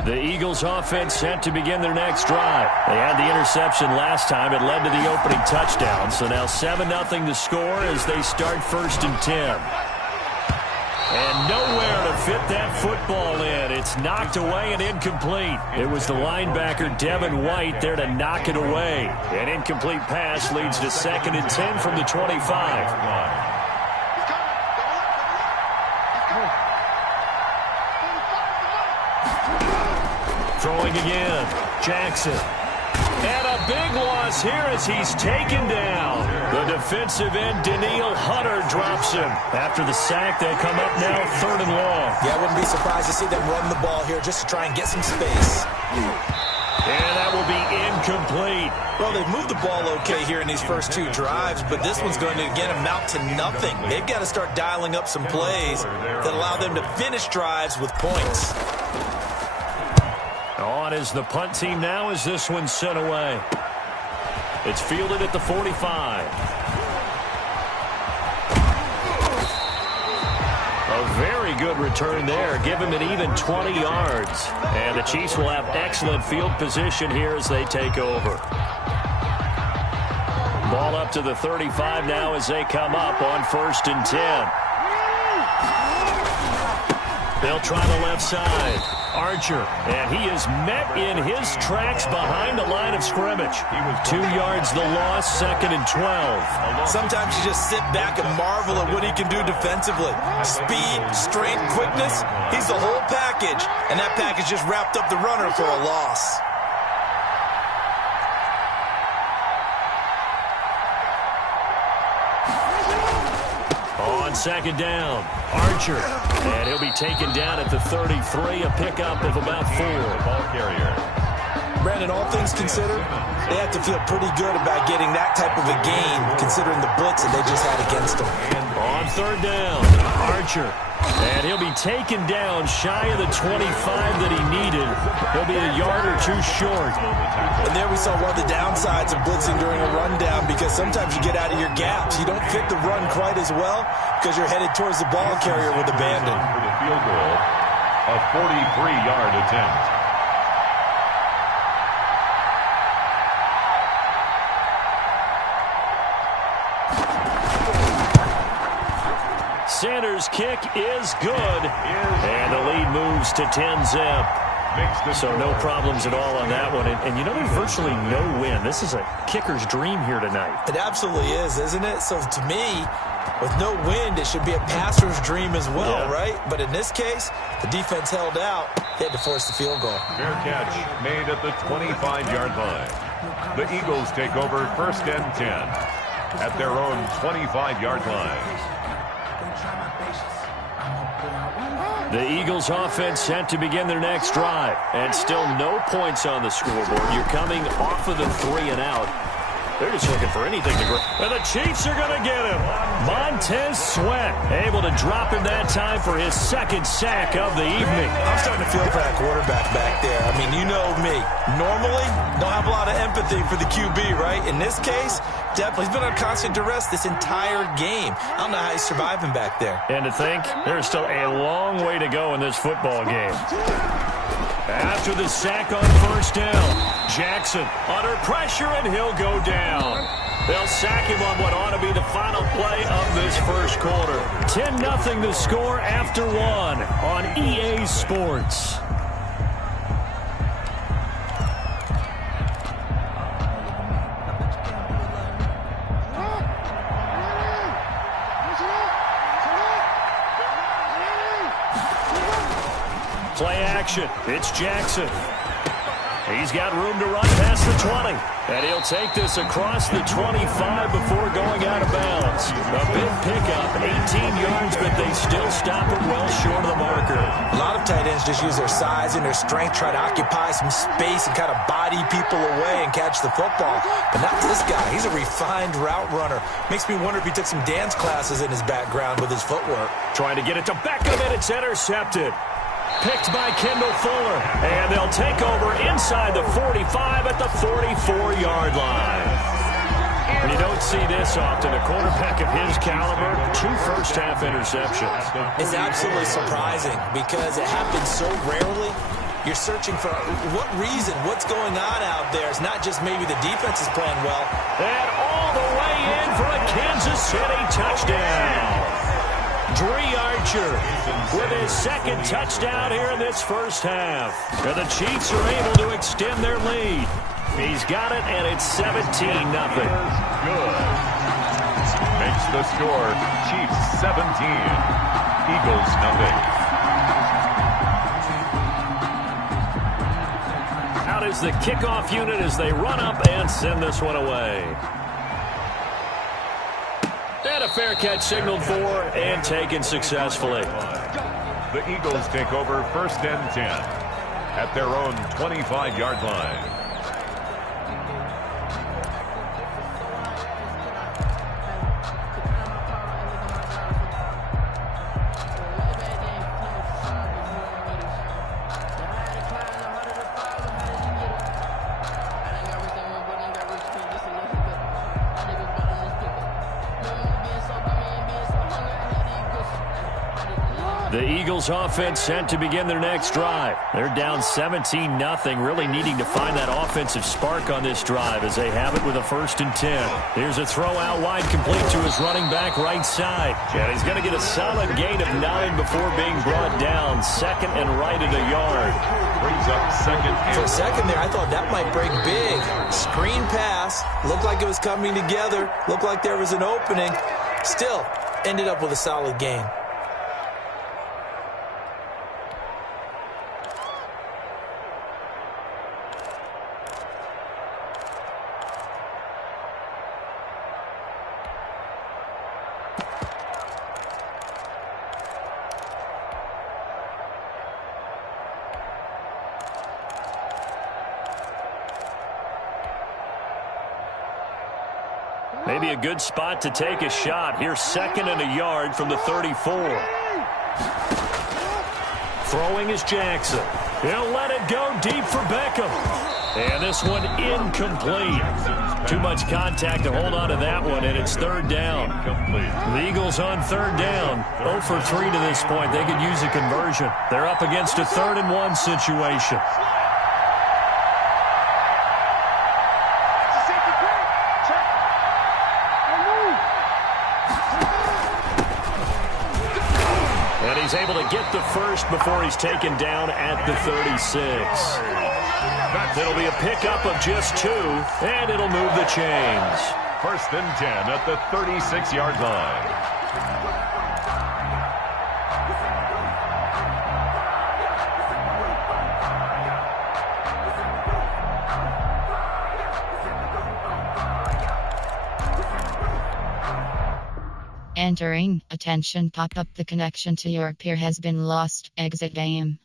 The Eagles offense set to begin their next drive. They had the interception last time. It led to the opening touchdown. So now 7-0 the score as they start 1st and 10. And nowhere to fit that football in. It's knocked away and incomplete. It was the linebacker, Devin White, there to knock it away. An incomplete pass leads to 2nd and 10 from the 25. Throwing again, Jackson. And a big loss here as he's taken down. The defensive end, Daniil Hunter, drops him. After the sack, they come up now 3rd and long. Yeah, I wouldn't be surprised to see them run the ball here just to try and get some space. And that will be incomplete. Well, they've moved the ball okay here in these first 2 drives, but this one's going to, again, amount to nothing. They've got to start dialing up some plays that allow them to finish drives with points. On is the punt team now as this one's sent away. It's fielded at the 45. A very good return there. Give him an even 20 yards. And the Chiefs will have excellent field position here as they take over. Ball up to the 35 now as they come up on 1st and 10. They'll try the left side. Archer, and he is met in his tracks behind the line of scrimmage. 2 yards the loss, 2nd and 12. Sometimes you just sit back and marvel at what he can do defensively. Speed, strength, quickness, he's the whole package, and that package just wrapped up the runner for a loss. On 2nd down, Archer, and he'll be taken down at the 33, a pickup of about 4. Ball carrier. Brandon, all things considered, they have to feel pretty good about getting that type of a gain, considering the blitz that they just had against them. On 3rd down, Archer, and he'll be taken down shy of the 25 that he needed. He'll be a yard or 2 short. And there we saw one of the downsides of blitzing during a rundown, because sometimes you get out of your gaps. You don't fit the run quite as well because you're headed towards the ball carrier with abandon. For the field goal, a 43-yard attempt. Sanders' kick is good, and the lead moves to 10-zip. So no problems at all on that one. And you know, there's virtually no win. This is a kicker's dream here tonight. It absolutely is, isn't it? So to me, with no wind, it should be a passer's dream as well, right? But in this case, the defense held out. They had to force the field goal. Fair catch made at the 25-yard line. The Eagles take over 1st and 10 at their own 25-yard line. The Eagles offense set to begin their next drive, and still no points on the scoreboard. You're coming off of the 3 and out. They're just looking for anything to grab. And the Chiefs are going to get him. Montez Sweat able to drop him that time for his 2nd sack of the evening. I'm starting to feel for that quarterback back there. I mean, you know me. Normally, don't have a lot of empathy for the QB, right? In this case, definitely. He's been on constant duress this entire game. I don't know how he's surviving back there. And to think, there's still a long way to go in this football game. After the sack on 1st down, Jackson under pressure, and he'll go down. They'll sack him on what ought to be the final play of this first quarter. 10-0 the score after 1 on EA Sports. Play action. It's Jackson. He's got room to run past the 20. And he'll take this across the 25 before going out of bounds. A big pickup, 18 yards, but they still stop it well short of the marker. A lot of tight ends just use their size and their strength, try to occupy some space and kind of body people away and catch the football. But not this guy. He's a refined route runner. Makes me wonder if he took some dance classes in his background with his footwork. Trying to get it to Beckham, and it's intercepted. Picked by Kendall Fuller, and they'll take over inside the 45 at the 44-yard line. And you don't see this often. A quarterback of his caliber, 2 first-half interceptions. It's absolutely surprising because it happens so rarely. You're searching for what reason, what's going on out there. It's not just maybe the defense is playing well. And all the way in for a Kansas City touchdown. Dree Archer with his second touchdown here in this first half. And the Chiefs are able to extend their lead. He's got it, and it's 17-0. Good. Makes the score Chiefs 17, Eagles 0. Out is the kickoff unit as they run up and send this one away. And a fair catch signaled for and taken successfully. The Eagles take over 1st and 10 at their own 25-yard line. The Eagles offense sent to begin their next drive. They're down 17-0, really needing to find that offensive spark on this drive as they have it with a 1st and 10. Here's a throw out wide, complete to his running back right side. And he's going to get a solid gain of 9 before being brought down. 2nd and right at a yard. Brings up 2nd and For a second there, I thought that might break big. Screen pass. Looked like it was coming together. Looked like there was an opening. Still, ended up with a solid gain. Maybe a good spot to take a shot. Here's 2nd and a yard from the 34. Throwing is Jackson. He'll let it go deep for Beckham. And this one incomplete. Too much contact to hold on to that one, and it's 3rd down. The Eagles on 3rd down. 0 for 3 to this point. They could use a conversion. They're up against a 3rd and 1 situation. He's able to get the first before he's taken down at the 36. It'll be a pickup of just 2, and it'll move the chains. 1st and 10 at the 36-yard line. Entering, attention pop-up, the connection to your peer has been lost, exit game.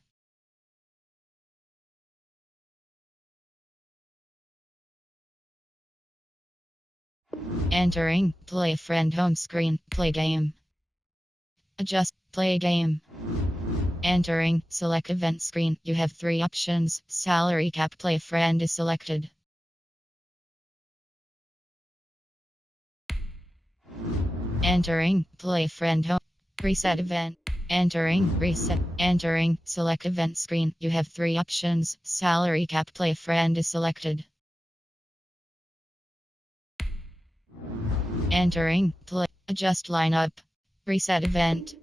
Entering, play friend home screen, play game. Adjust, play game. Entering, select event screen, you have 3 options, salary cap, play friend is selected. Entering, play friend home, reset event. Entering, reset. Entering, select event screen, you have 3 options, salary cap, play friend is selected. Entering, play, adjust lineup, reset event.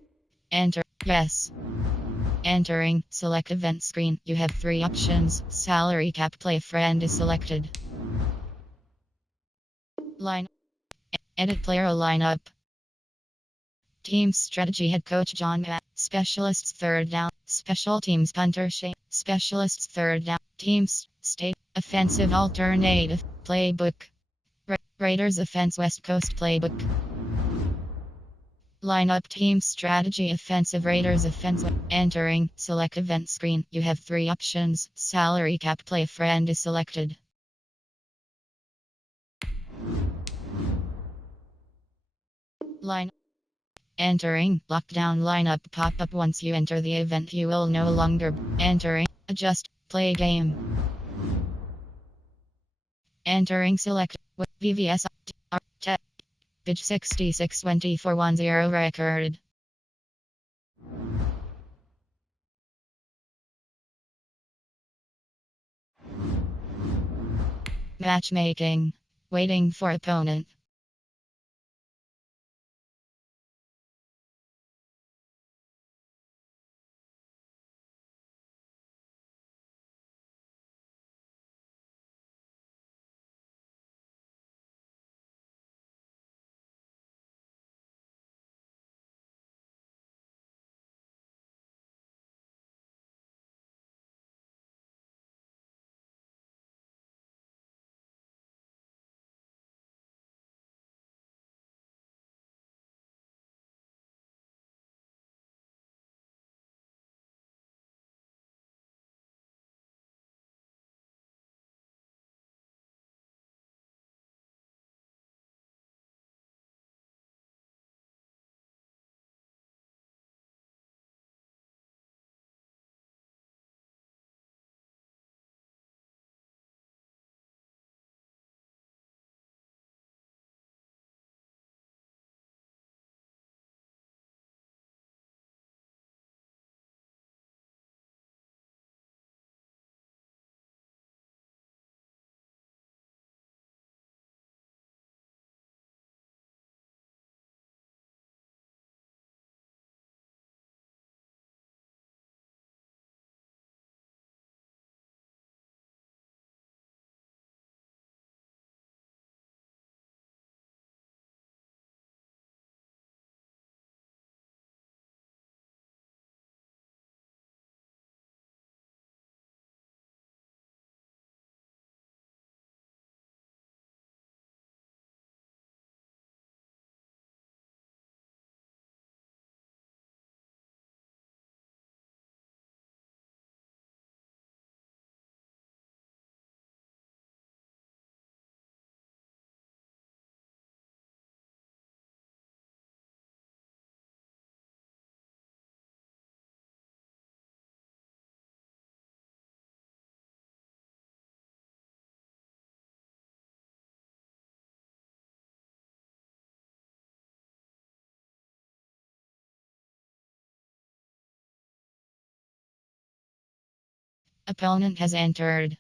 Enter, yes. Entering, select event screen, you have 3 options, salary cap, play friend is selected. Line, edit player lineup. Team strategy, head coach John Pat. Specialists 3rd down. Special teams punter Shane. Specialists 3rd down. Teams state offensive alternative playbook. Raiders offense West Coast playbook. Lineup team strategy offensive Raiders offense. Entering, select event screen. You have 3 options. Salary cap, play friend is selected. Line. Entering, lockdown lineup pop-up. Once you enter the event, you will no longer entering, adjust, play game. Entering, select, VVS, page 662410 record. Matchmaking. Waiting for opponent. Opponent has entered.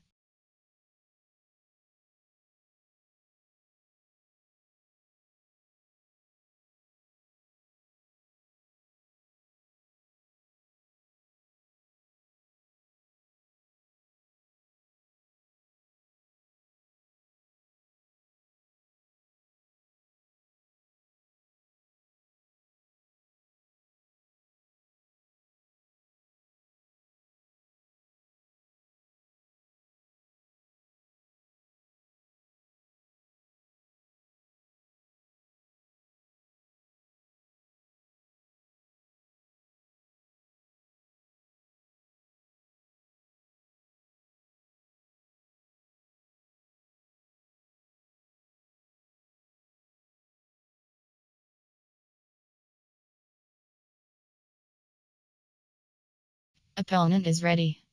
Opponent is ready.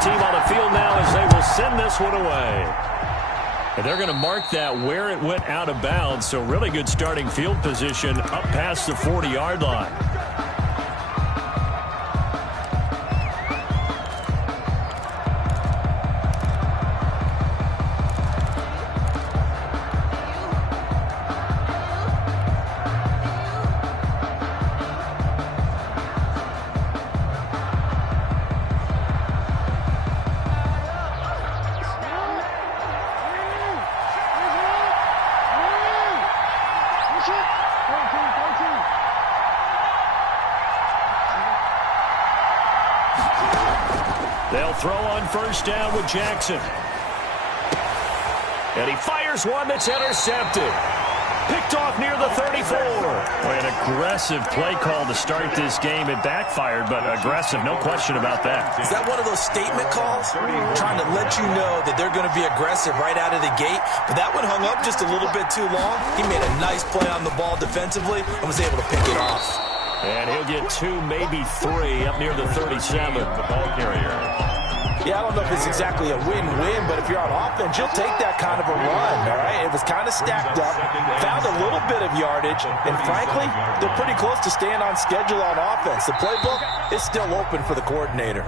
team on the field now as they will send this one away. And they're going to mark that where it went out of bounds, so really good starting field position up past the 40-yard line. They'll throw on first down with Jackson. And he fires one that's intercepted. Picked off near the 34. An aggressive play call to start this game. It backfired, but aggressive, no question about that. Is that one of those statement calls? Trying to let you know that they're going to be aggressive right out of the gate. But that one hung up just a little bit too long. He made a nice play on the ball defensively and was able to pick it off. And he'll get 2, maybe 3 up near the 37. The ball carrier. Yeah, I don't know if it's exactly a win-win, but if you're on offense, you'll take that kind of a run, all right? It was kind of stacked up, found a little bit of yardage, and frankly, they're pretty close to staying on schedule on offense. The playbook is still open for the coordinator.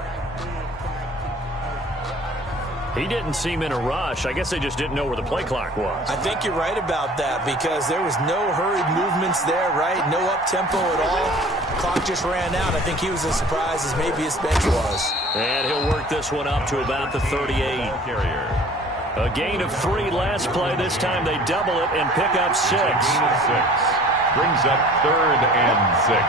He didn't seem in a rush. I guess they just didn't know where the play clock was. I think you're right about that because there was no hurried movements there, right? No up-tempo at all. Clock just ran out. I think he was as surprised as maybe his bench was. And he'll work this one up to about the 38. A gain of 3 last play. This time they double it and pick up 6. Brings up 3rd and 6.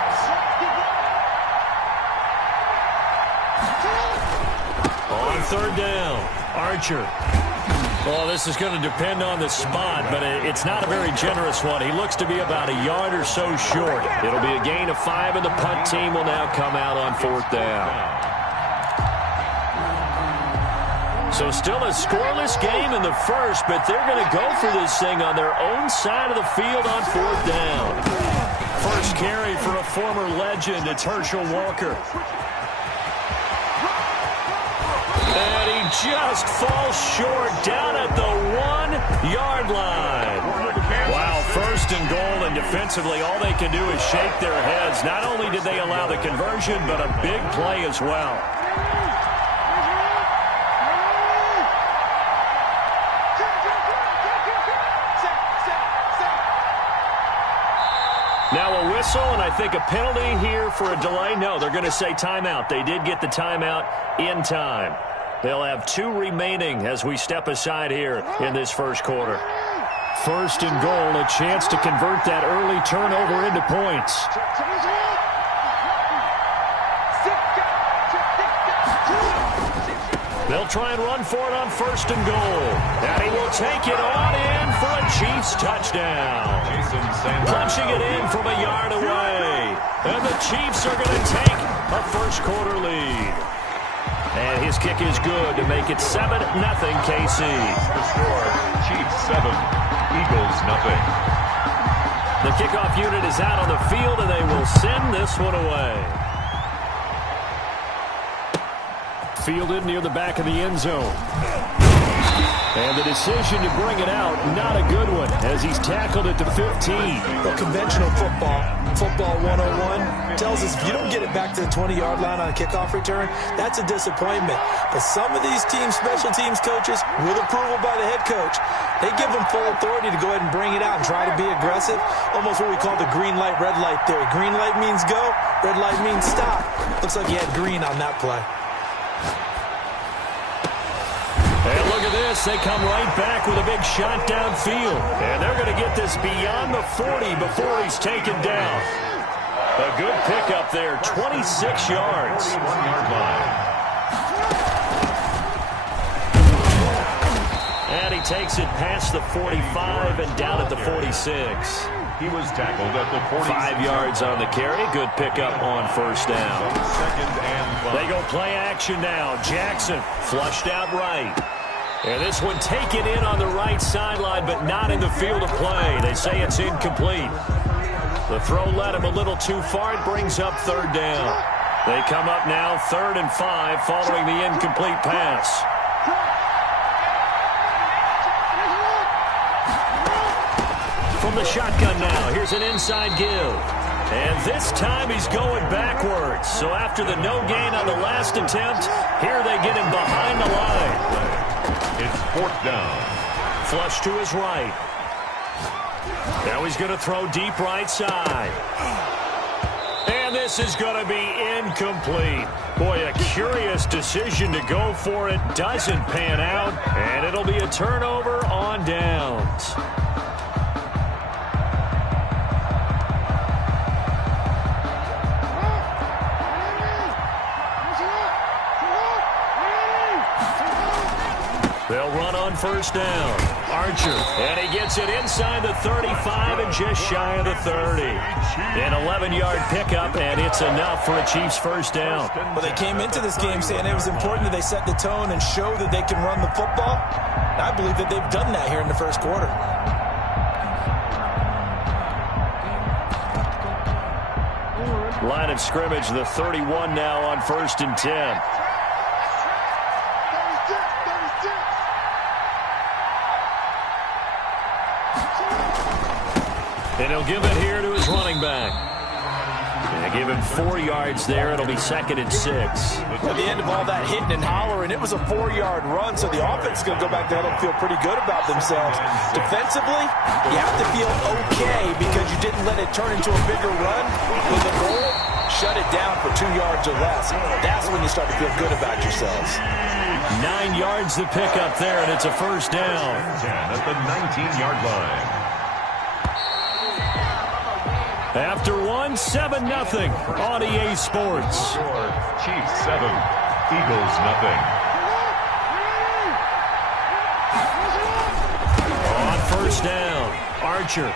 On 3rd down, Archer. Well, this is going to depend on the spot, but it's not a very generous one. He looks to be about a yard or so short. It'll be a gain of 5, and the punt team will now come out on 4th down. So still a scoreless game in the first, but they're going to go for this thing on their own side of the field on 4th down. First carry for a former legend. It's Herschel Walker. And he just falls short down at the 1-yard line. Wow, 1st and goal, and defensively all they can do is shake their heads. Not only did they allow the conversion, but a big play as well. Now a whistle, and I think a penalty here for a delay. No, they're going to say timeout. They did get the timeout in time. They'll have 2 remaining as we step aside here in this first quarter. 1st and goal, a chance to convert that early turnover into points. They'll try and run for it on 1st and goal. And he will take it on in for a Chiefs touchdown. Punching it in from a yard away. And the Chiefs are going to take a first quarter lead. And his kick is good to make it 7-0 KC. The score, Chiefs 7, Eagles 0. The kickoff unit is out on the field, and they will send this one away. Fielded near the back of the end zone. And the decision to bring it out, not a good one, as he's tackled at the 15. Well, conventional football 101, tells us if you don't get it back to the 20-yard line on a kickoff return, that's a disappointment. But some of these special teams coaches, with approval by the head coach, they give them full authority to go ahead and bring it out and try to be aggressive, almost what we call the green light, red light theory. Green light means go, red light means stop. Looks like he had green on that play. And look at this. They come right back with a big shot downfield. And they're going to get this beyond the 40 before he's taken down. A good pickup there, 26 yards. 1-yard line. And he takes it past the 45 and down at the 46. He was tackled at the 46. 5 yards on the carry. Good pickup on 1st down. 2nd and 5. They go play action now. Jackson flushed out right. And this one taken in on the right sideline, but not in the field of play. They say it's incomplete. The throw led him a little too far. It brings up 3rd down. They come up now 3rd and 5 following the incomplete pass. From the shotgun now, here's an inside give. And this time he's going backwards. So after the no gain on the last attempt, here they get him behind the line. It's 4th down. Flush to his right. Now he's going to throw deep right side. And this is going to be incomplete. Boy, a curious decision to go for it. Doesn't pan out. And it'll be a turnover on downs. They'll run on 1st down. Archer, and he gets it inside the 35 and just shy of the 30. An 11-yard pickup, and it's enough for a Chiefs 1st down. Well, they came into this game saying it was important that they set the tone and show that they can run the football. I believe that they've done that here in the 1st quarter. Line of scrimmage, the 31 now on 1st and 10. And he'll give it here to his running back. And give him 4 yards there. It'll be 2nd and 6. At the end of all that hitting and hollering, it was a 4-yard run, so the offense is going to go back there and feel pretty good about themselves. Defensively, you have to feel okay because you didn't let it turn into a bigger run. With the goal, shut it down for 2 yards or less. That's when you start to feel good about yourselves. 9 yards to pick up there, and it's a 1st down. 10 at the 19-yard line. After 1, 7-0 on EA Sports. Chiefs 7, Eagles nothing. On 1st down, Archer.